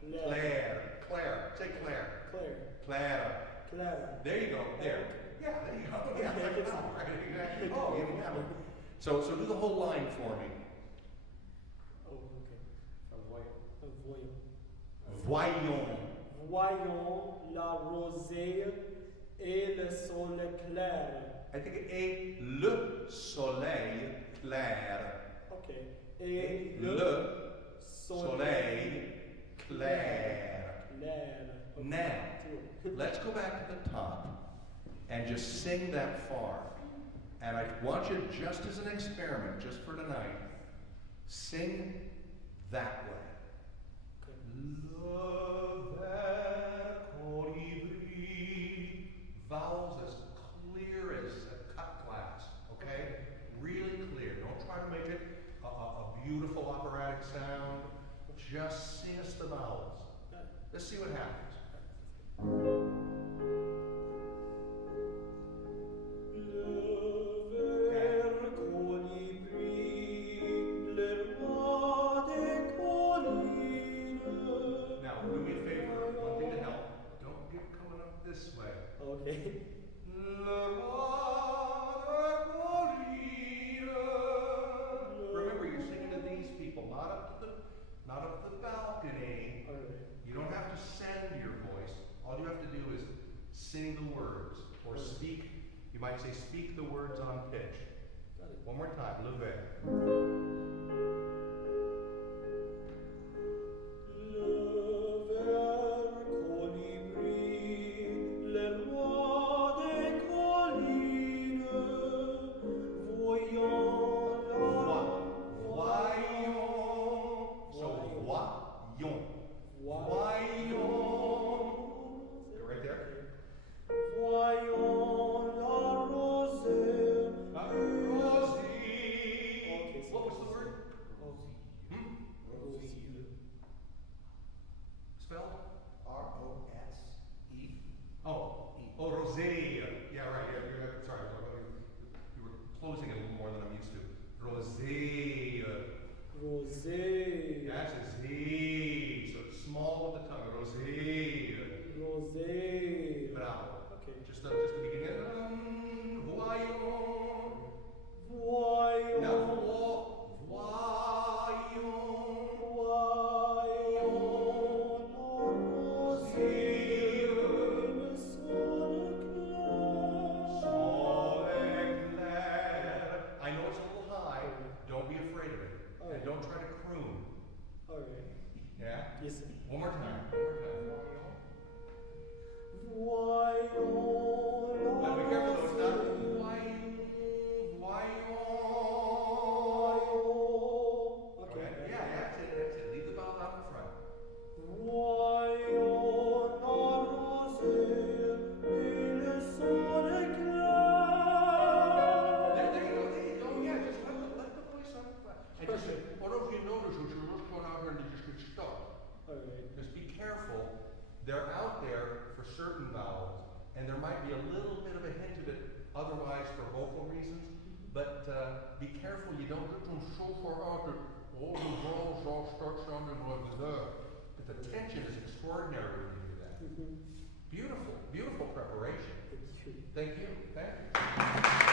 Claire, Claire. Say Claire. Clara. There you go. There. Yeah, there you go. Yeah, right, exactly. Oh, you didn't have it. So do the whole line for me. Oh, okay. Voyons. Voyons la rosée et le soleil clair. I think et le soleil clair. Okay. Et le soleil clair. Okay. Now, let's go back to the top and just sing that far. And I want you, just as an experiment, just for tonight, sing that way. Le ver colibri. Vowels as clear as a cut glass, okay? Really clear. Don't try to make it a beautiful operatic sound. Just sing us the vowels. Let's see what happens. Okay. Remember, you're singing to these people, not up the balcony. Alright. You don't have to send your voice. All you have to do is sing the words, or speak. You might say, speak the words on pitch. One more time, le ver. What was the there for certain vowels, and there might be a little bit of a hint of it otherwise for vocal reasons, but be careful you don't get them so far out that all the vowels all start sounding like that. But the tension is extraordinary when you do that. Beautiful, beautiful preparation. Thank you. Thank you.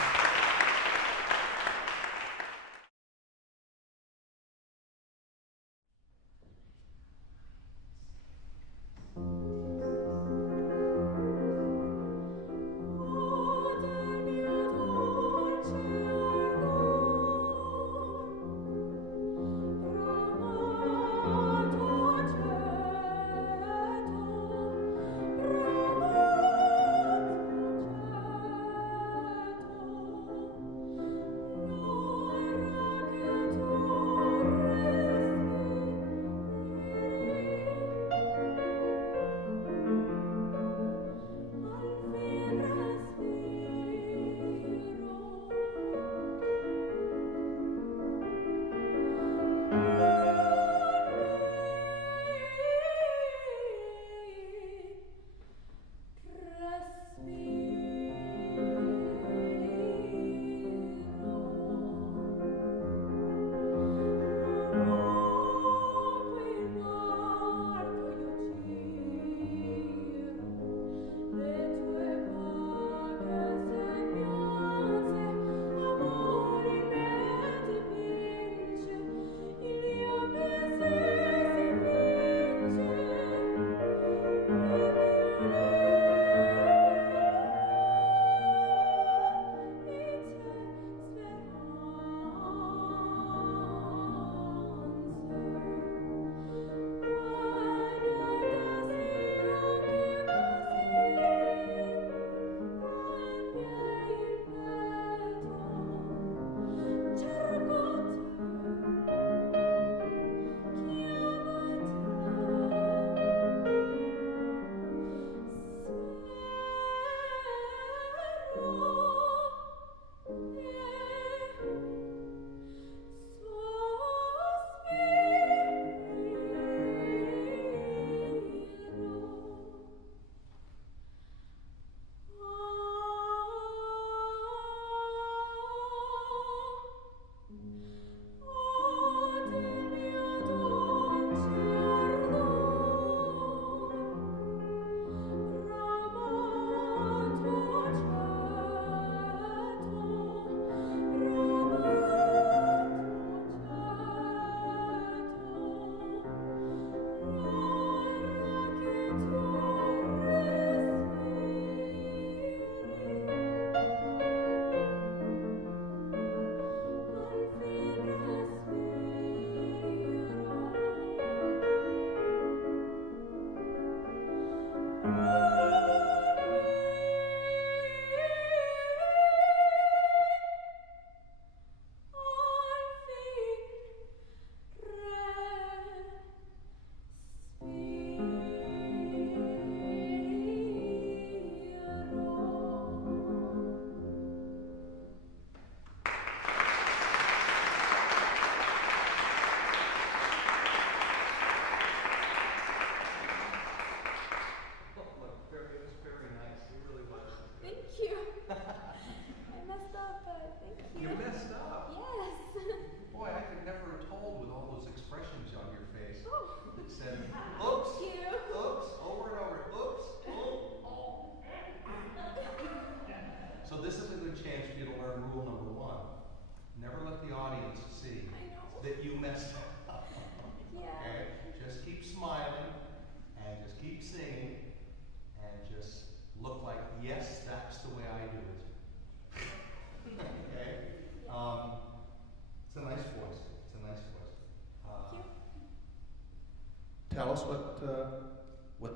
Tell us what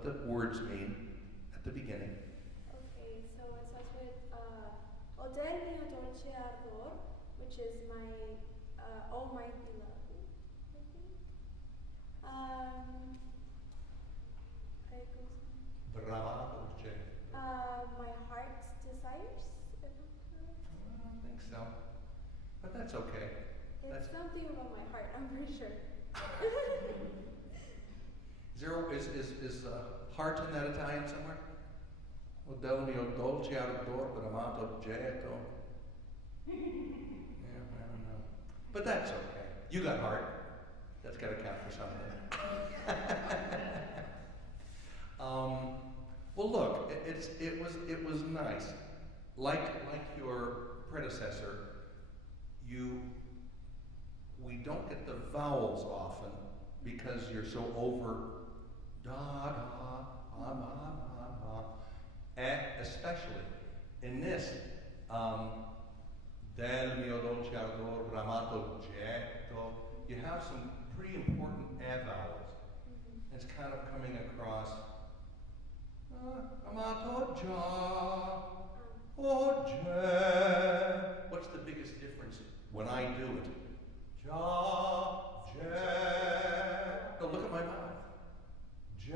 the words mean at the beginning. Okay, so it starts with Oder mio dolce ardor, which is my oh my beloved, I think. It goes Brava dolce. my heart's desires, if I'm correct. I don't think so, but that's okay. It's something about my heart, I'm pretty sure. Is heart in that Italian somewhere? O del mio dolce ardor per amato oggetto. Yeah, I don't know. But that's okay. You got heart. That's got to count for something. Well, look, it was nice. Like your predecessor, we don't get the vowels often because you're so over da da ma ma ma, and especially in this del mio dolce ardor bramato getto, you have some pretty important a vowels. It's kind of coming across amato già ogge. What's the biggest difference when I do it? Ja, je. No, look at my mouth. Je.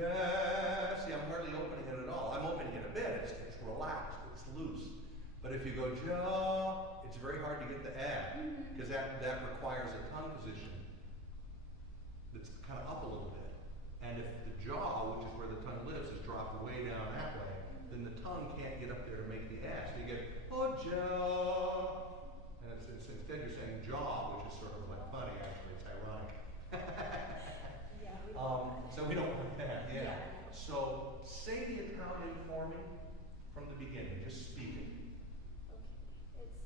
See, I'm hardly opening it at all. I'm opening it a bit. It's relaxed. It's loose. But if you go ja, it's very hard to get the a, because that requires a tongue position that's kind of up a little bit. And if the jaw, which is where the tongue lives, is dropped way down that way, then the tongue can't get up there to make the a. So you get oh ja. And instead you're saying jaw, which is sort of like funny, actually. It's ironic. So we don't want that, yeah. So say the Italian for me from the beginning. Just speak it. Okay. It's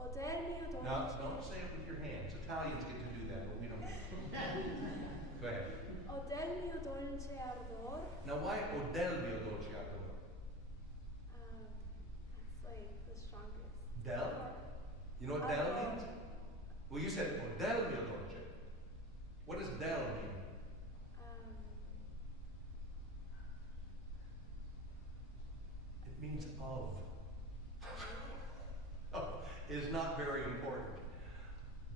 O del mio dolce. Now, don't say it with your hands. Italians get to do that, but we don't. Go ahead. O del mio dolce ardor. Now, why O del mio dolce ardor? That's like the strongest. Del? You know what del means? Well, you said O del mio dolce. What does del mean? It means of. Oh, is not very important.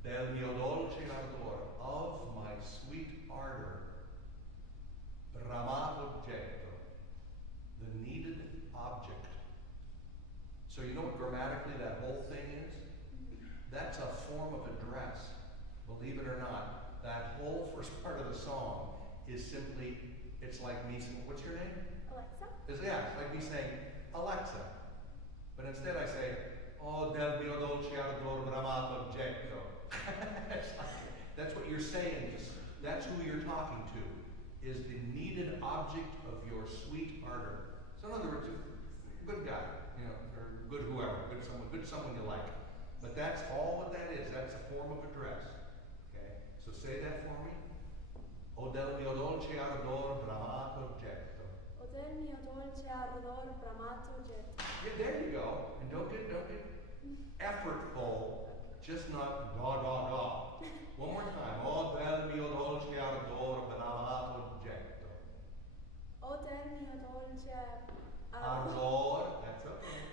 Del mio dolce ardor, of my sweet ardor. Bramato oggetto, the needed object. So you know what grammatically that whole thing is? That's a form of address. Believe it or not, that whole first part of the song is simply, it's like me saying, what's your name? Alexa? It's like me saying, Alexa. But instead I say, oh, del mio dolce ardor bramato oggetto. That's what you're saying. That's who you're talking to, is the needed object of your sweet ardor. So in other words, a good guy, or good whoever, good someone you like. But that's all what that is. That's a form of address. Okay? So say that for me. O del mio dolce ardor bramato oggetto. O del mio dolce ardor bramato oggetto. Yeah, there you go. And don't get effortful. Just not da da da. One more time. O del mio dolce ardor bramato oggetto. O del mio dolce Ardor. That's okay.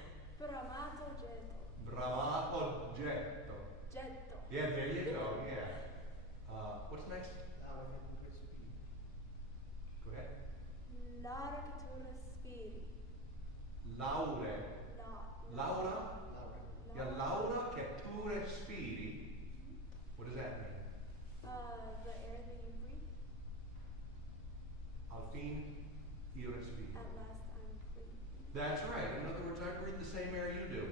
bramato oggetto. Bramato oggetto. Getto. Yeah, there you go. Yeah. What's next? Go ahead. Laura che tu respiri. Laure. Laura? La. Yeah, Laura che tu respiri. What does that mean? The air that you breathe. Al fin io respiro. At last I'm free. That's right. In other words, I breathe the same air you do.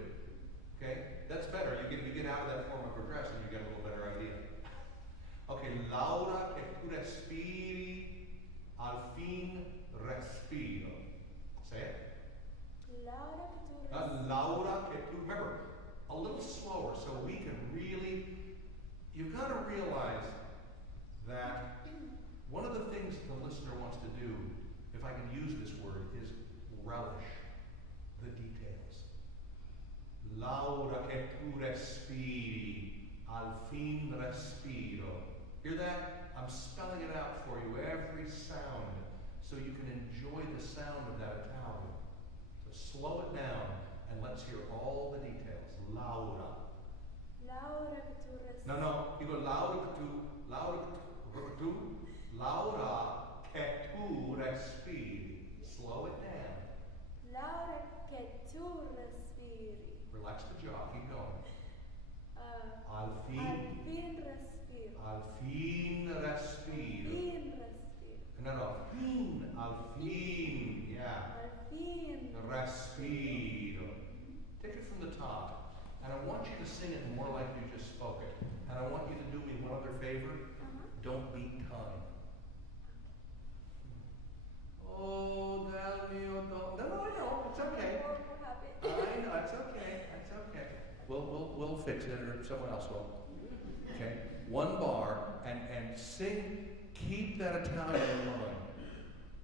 Okay? That's better. You get out of that form of address and you get a little better idea. Okay, Laura che tu respiri, al fin respiro. Say it. Laura che tu respiri. Laura che tu, remember, a little slower so we can really, you've got to realize that one of the things the listener wants to do, if I can use this word, is relish the details. Laura che tu respiri, al fin respiro. Hear that? I'm spelling it out for you, every sound, so you can enjoy the sound of that Italian. So slow it down and let's hear all the details. Laura. Laura che tu respiri. No, you go Laura che tu, Laura che tu respiri. Slow it down. Laura che tu respiri. Relax the jaw, keep going. Al Al fin fin respiro. respiro. Fin respiro. No, fin Caspido. Take it from the top. And I want you to sing it more like you just spoke it. And I want you to do me one other favor. Don't beat time. Oh, del mio do. No, it's okay. I know, it's okay. It's okay. We'll fix it, or someone else will. Okay? One bar, and sing, keep that Italian in mind.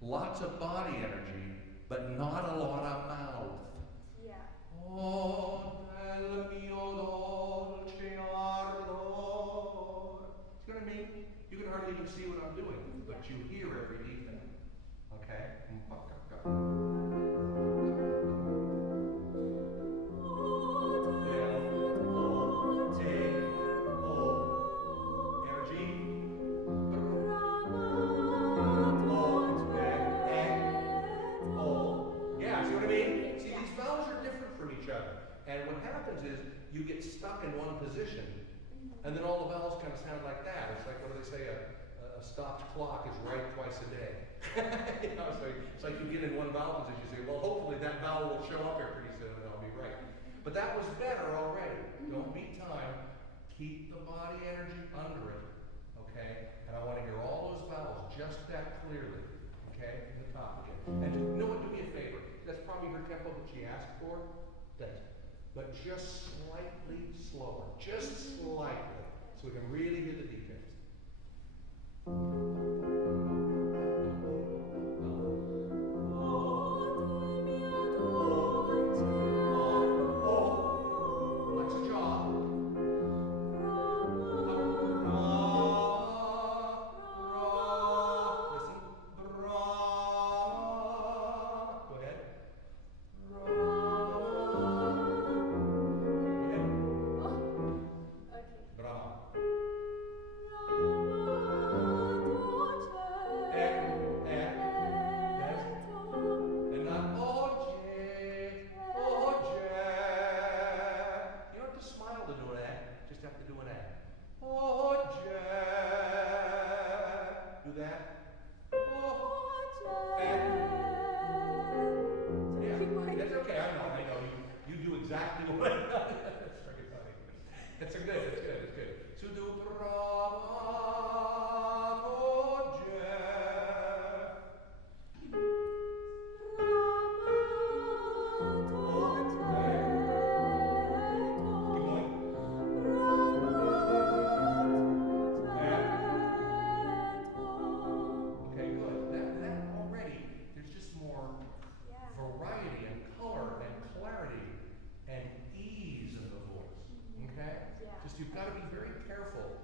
Lots of body energy, but not a lot of mouth. Yeah. Oh, del mio dolce ardor. See what I mean? You can hardly even see what I'm doing, but you hear every detail. Okay? And what happens is you get stuck in one position, and then all the vowels kind of sound like that. It's like, what do they say? A stopped clock is right twice a day. You know, so it's like you get in one vowel position, you say, well, hopefully that vowel will show up here pretty soon, and I'll be right. But that was better already. Don't beat time. Keep the body energy under it, okay? And I want to hear all those vowels just that clearly, okay? From the top again. And just, you know what? Do me a favor. That's probably her tempo that she asked for. Thanks. But just slightly slower, just slightly, so we can really hear the details. Relax the jaw. Listen. Go ahead. You've got to be very careful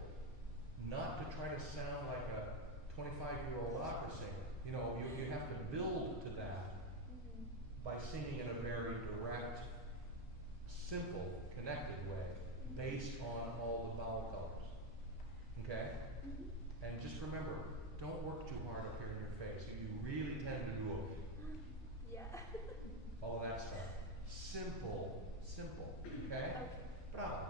not to try to sound like a 25-year-old opera singer. You know, you have to build to that by singing in a very direct, simple, connected way based on all the vowel colors. Okay? And just remember, don't work too hard up here in your face. You really tend to do all of that stuff. Simple, simple. Okay? Bravo.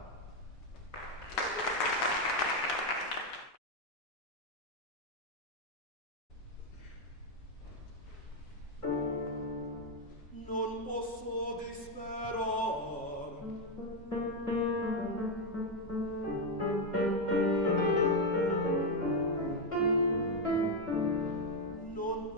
Non posso disperar. Non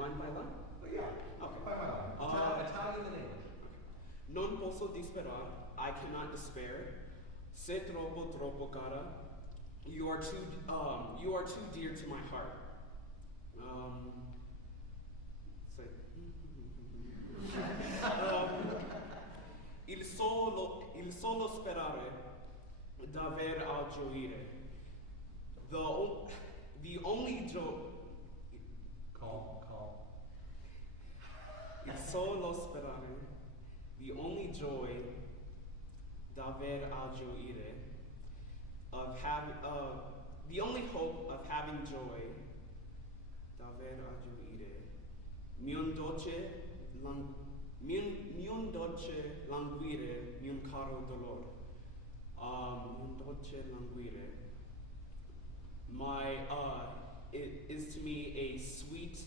line by line? Yeah, Okay. by line. Italian and English. Non posso disperar, I cannot despair. Se troppo cara, you are too dear to my heart. Il solo sperare d'aver a gioire. The only joy. Calm. Il solo sperare, the only joy d'aver a gioire, the only hope of having joy, d'aver a gioire, miun dolce languire, miun caro dolor. Miun dolce languire. It is to me a sweet,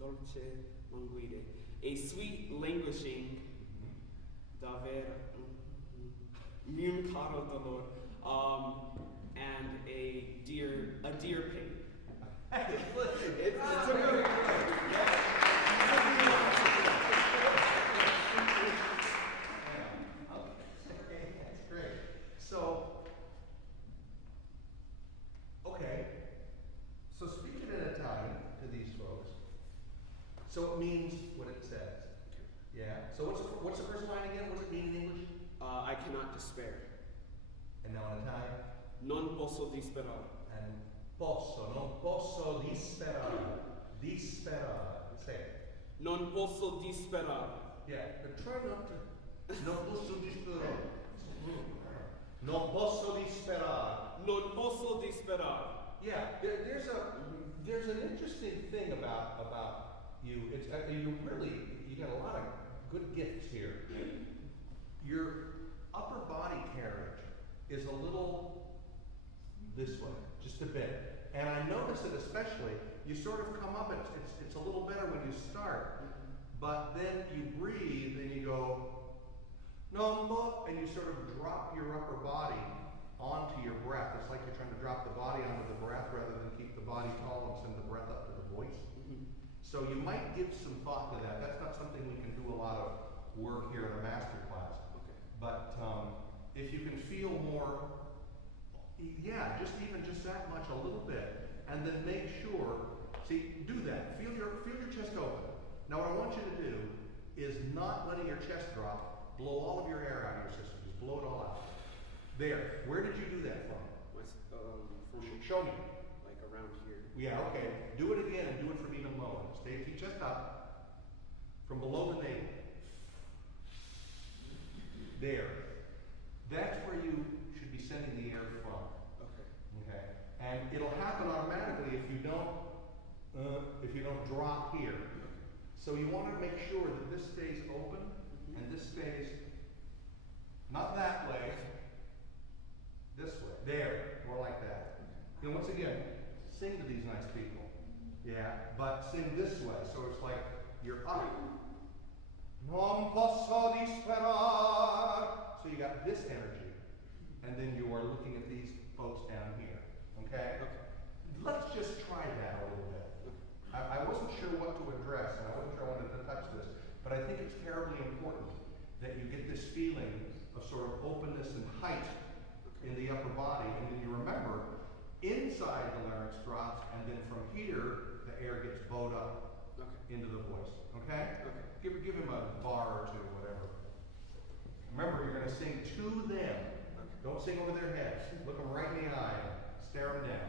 dolce languire, a sweet languishing, d'aver, miun caro dolor, and a dear pain. It's a really good. Okay, that's great. So speaking in Italian to these folks, so it means what it says. Yeah. So what's the first line again? What does it mean in English? I cannot despair. And now in Italian? Non posso disperare. And non posso disperare. Disperare. Say it. Non posso disperare. Yeah, but try not to. Non posso disperare. Non posso disperare. Non posso disperare. Yeah, there's an interesting thing about you. It's you got a lot of good gifts here. Your upper body carriage is a little this way, just a bit. And I notice it especially, you sort of come up, it's a little better when you start, but then you breathe and you go, no, and you sort of drop your upper body onto your breath. It's like you're trying to drop the body onto the breath rather than keep the body tall and send the breath up to the voice. So you might give some thought to that. That's not something we can do a lot of work here in a master class. Okay. But if you can feel more, just that much, a little bit, and then make sure, do that. Feel your chest open. Now what I want you to do is not letting your chest drop, blow all of your air out of your system. Just blow it all out. There. Where did you do that from? Show me. Like around here. Yeah, okay. Do it again and do it from even lower. Stay keep chest up. From below the navel. There. That's where you should be sending the air from. Okay. And it'll happen automatically if you don't drop here. So you want to make sure that this stays open and this stays not that way. This way. There. More like that. And once again, sing to these nice people. Yeah. But sing this way. So it's like you're up. Non posso disperare. So you got this energy. And then you are looking at these folks down here. Okay? Let's just try that a little bit. I wasn't sure what to address, and I wasn't sure I wanted to touch this, but I think it's terribly important that you get this feeling of sort of openness and height in the upper body, and then you remember, inside the larynx drops, and then from here, the air gets bowed up into the voice. Okay? Give him a bar or two, whatever. Remember, you're going to sing to them. Don't sing over their heads. Look them right in the eye. Stare them down.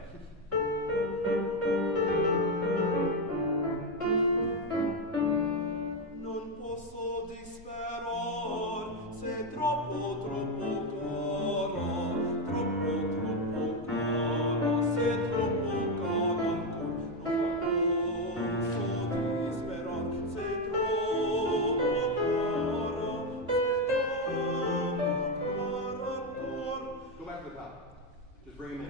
Non posso disperar, se troppo caro, se troppo caro ancora. Non posso disperar, se troppo caro ancora. Go back to the top. Just bring him in.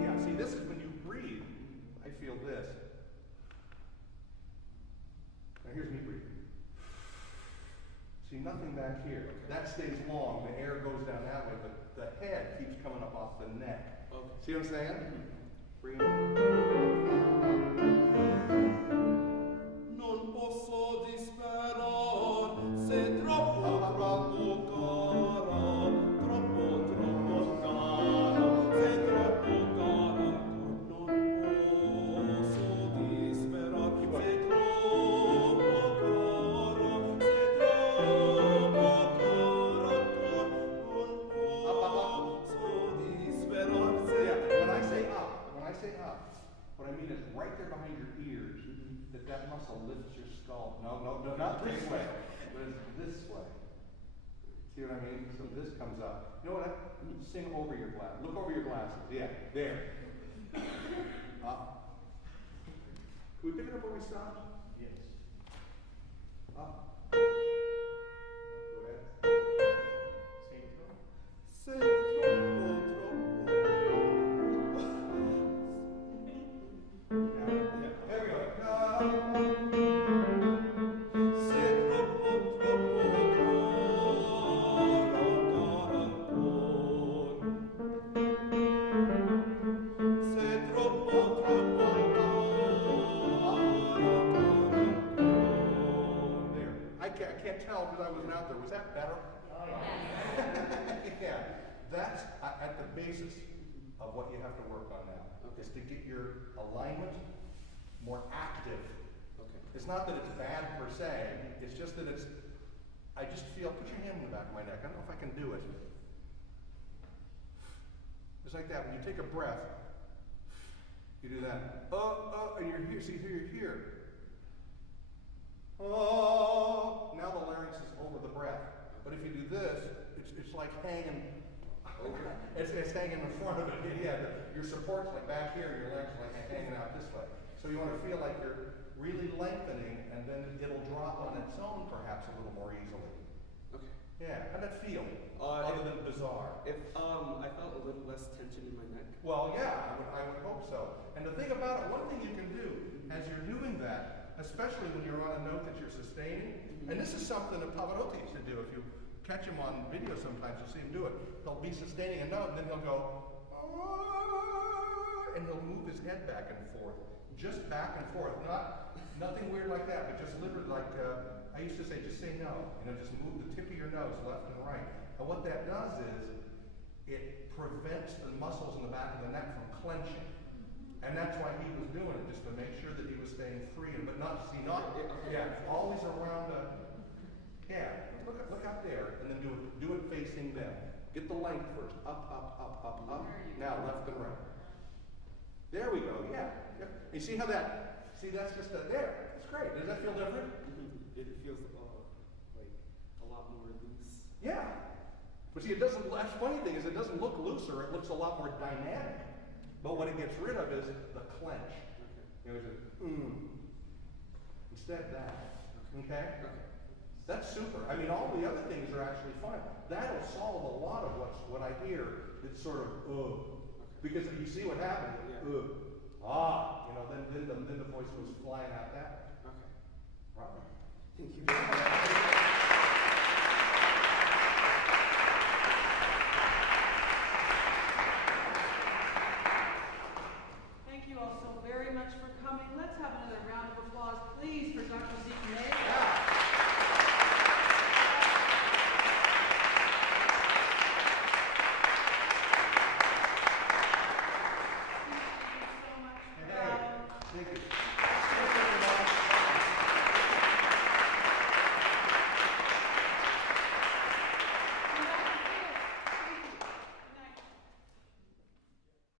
Yeah, see, this is when you breathe. I feel this. Now here's me breathing. See, nothing back here. That stays long. The air goes down that way, but the head keeps coming up off the the neck. Okay. See what I'm saying? Bring it. Non posso disperar, se troppo, troppo cara, troppo, troppo cara, se troppo cara, non posso disperar, se troppo cara, se What I mean is right there behind your ears, that muscle lifts your skull. No, not this way, but it's this way. See what I mean? So this comes up. You know what? Sing over your glass. Look over your glasses. Yeah, there. Up. Can we pick it up where we stopped? Yes. Up. Go ahead. se troppo, There we go. se troppo, se troppo, There. I can't tell because I wasn't out there. Was that better? Oh, yeah. Yeah. That's at the basis of what you have to work on now. Is to get your alignment more active. Okay. It's not that it's bad per se, it's just that I just feel, put your hand in the back of my neck. I don't know if I can do it. It's like that, when you take a breath, you do that. And you're here, see, here you're here. Oh, now the larynx is over the breath. But if you do this, it's like hanging, it's hanging in front of it. Yeah, your support's like back here, and your legs like hanging out this way. So you want to feel like you're really lengthening, and then it'll drop on its own perhaps a little more easily. Okay. Yeah, how'd that feel? If- Other than bizarre. If I felt a little less tension in my neck. Well, yeah, I would hope so. And the thing about it, one thing you can do as you're doing that, especially when you're on a note that you're sustaining, and this is something that Pavarotti used to do. If you catch him on video sometimes, you'll see him do it. He'll be sustaining a note, and then he'll go, and he'll move his head back and forth. Just back and forth. Nothing weird like that, but just literally like, I used to say, just say no. Just move the tip of your nose left and right. And what that does is, it prevents the muscles in the back of the neck from clenching. And that's why he was doing it, just to make sure that he was staying free, but always around look up there, and then do it facing them. Get the length first, up, now left and right. There we go, yeah. You see how that's just there, it's great. Does that feel different? It feels like a lot more loose. Yeah. But see, that's funny thing is it doesn't look looser, it looks a lot more dynamic. But what it gets rid of is the clench. Instead that. Okay? That's super. I mean, all the other things are actually fine. That'll solve a lot of what I hear. It's sort of, because you see what happens. Then the voice goes flying out that way. Okay. Right. Thank you.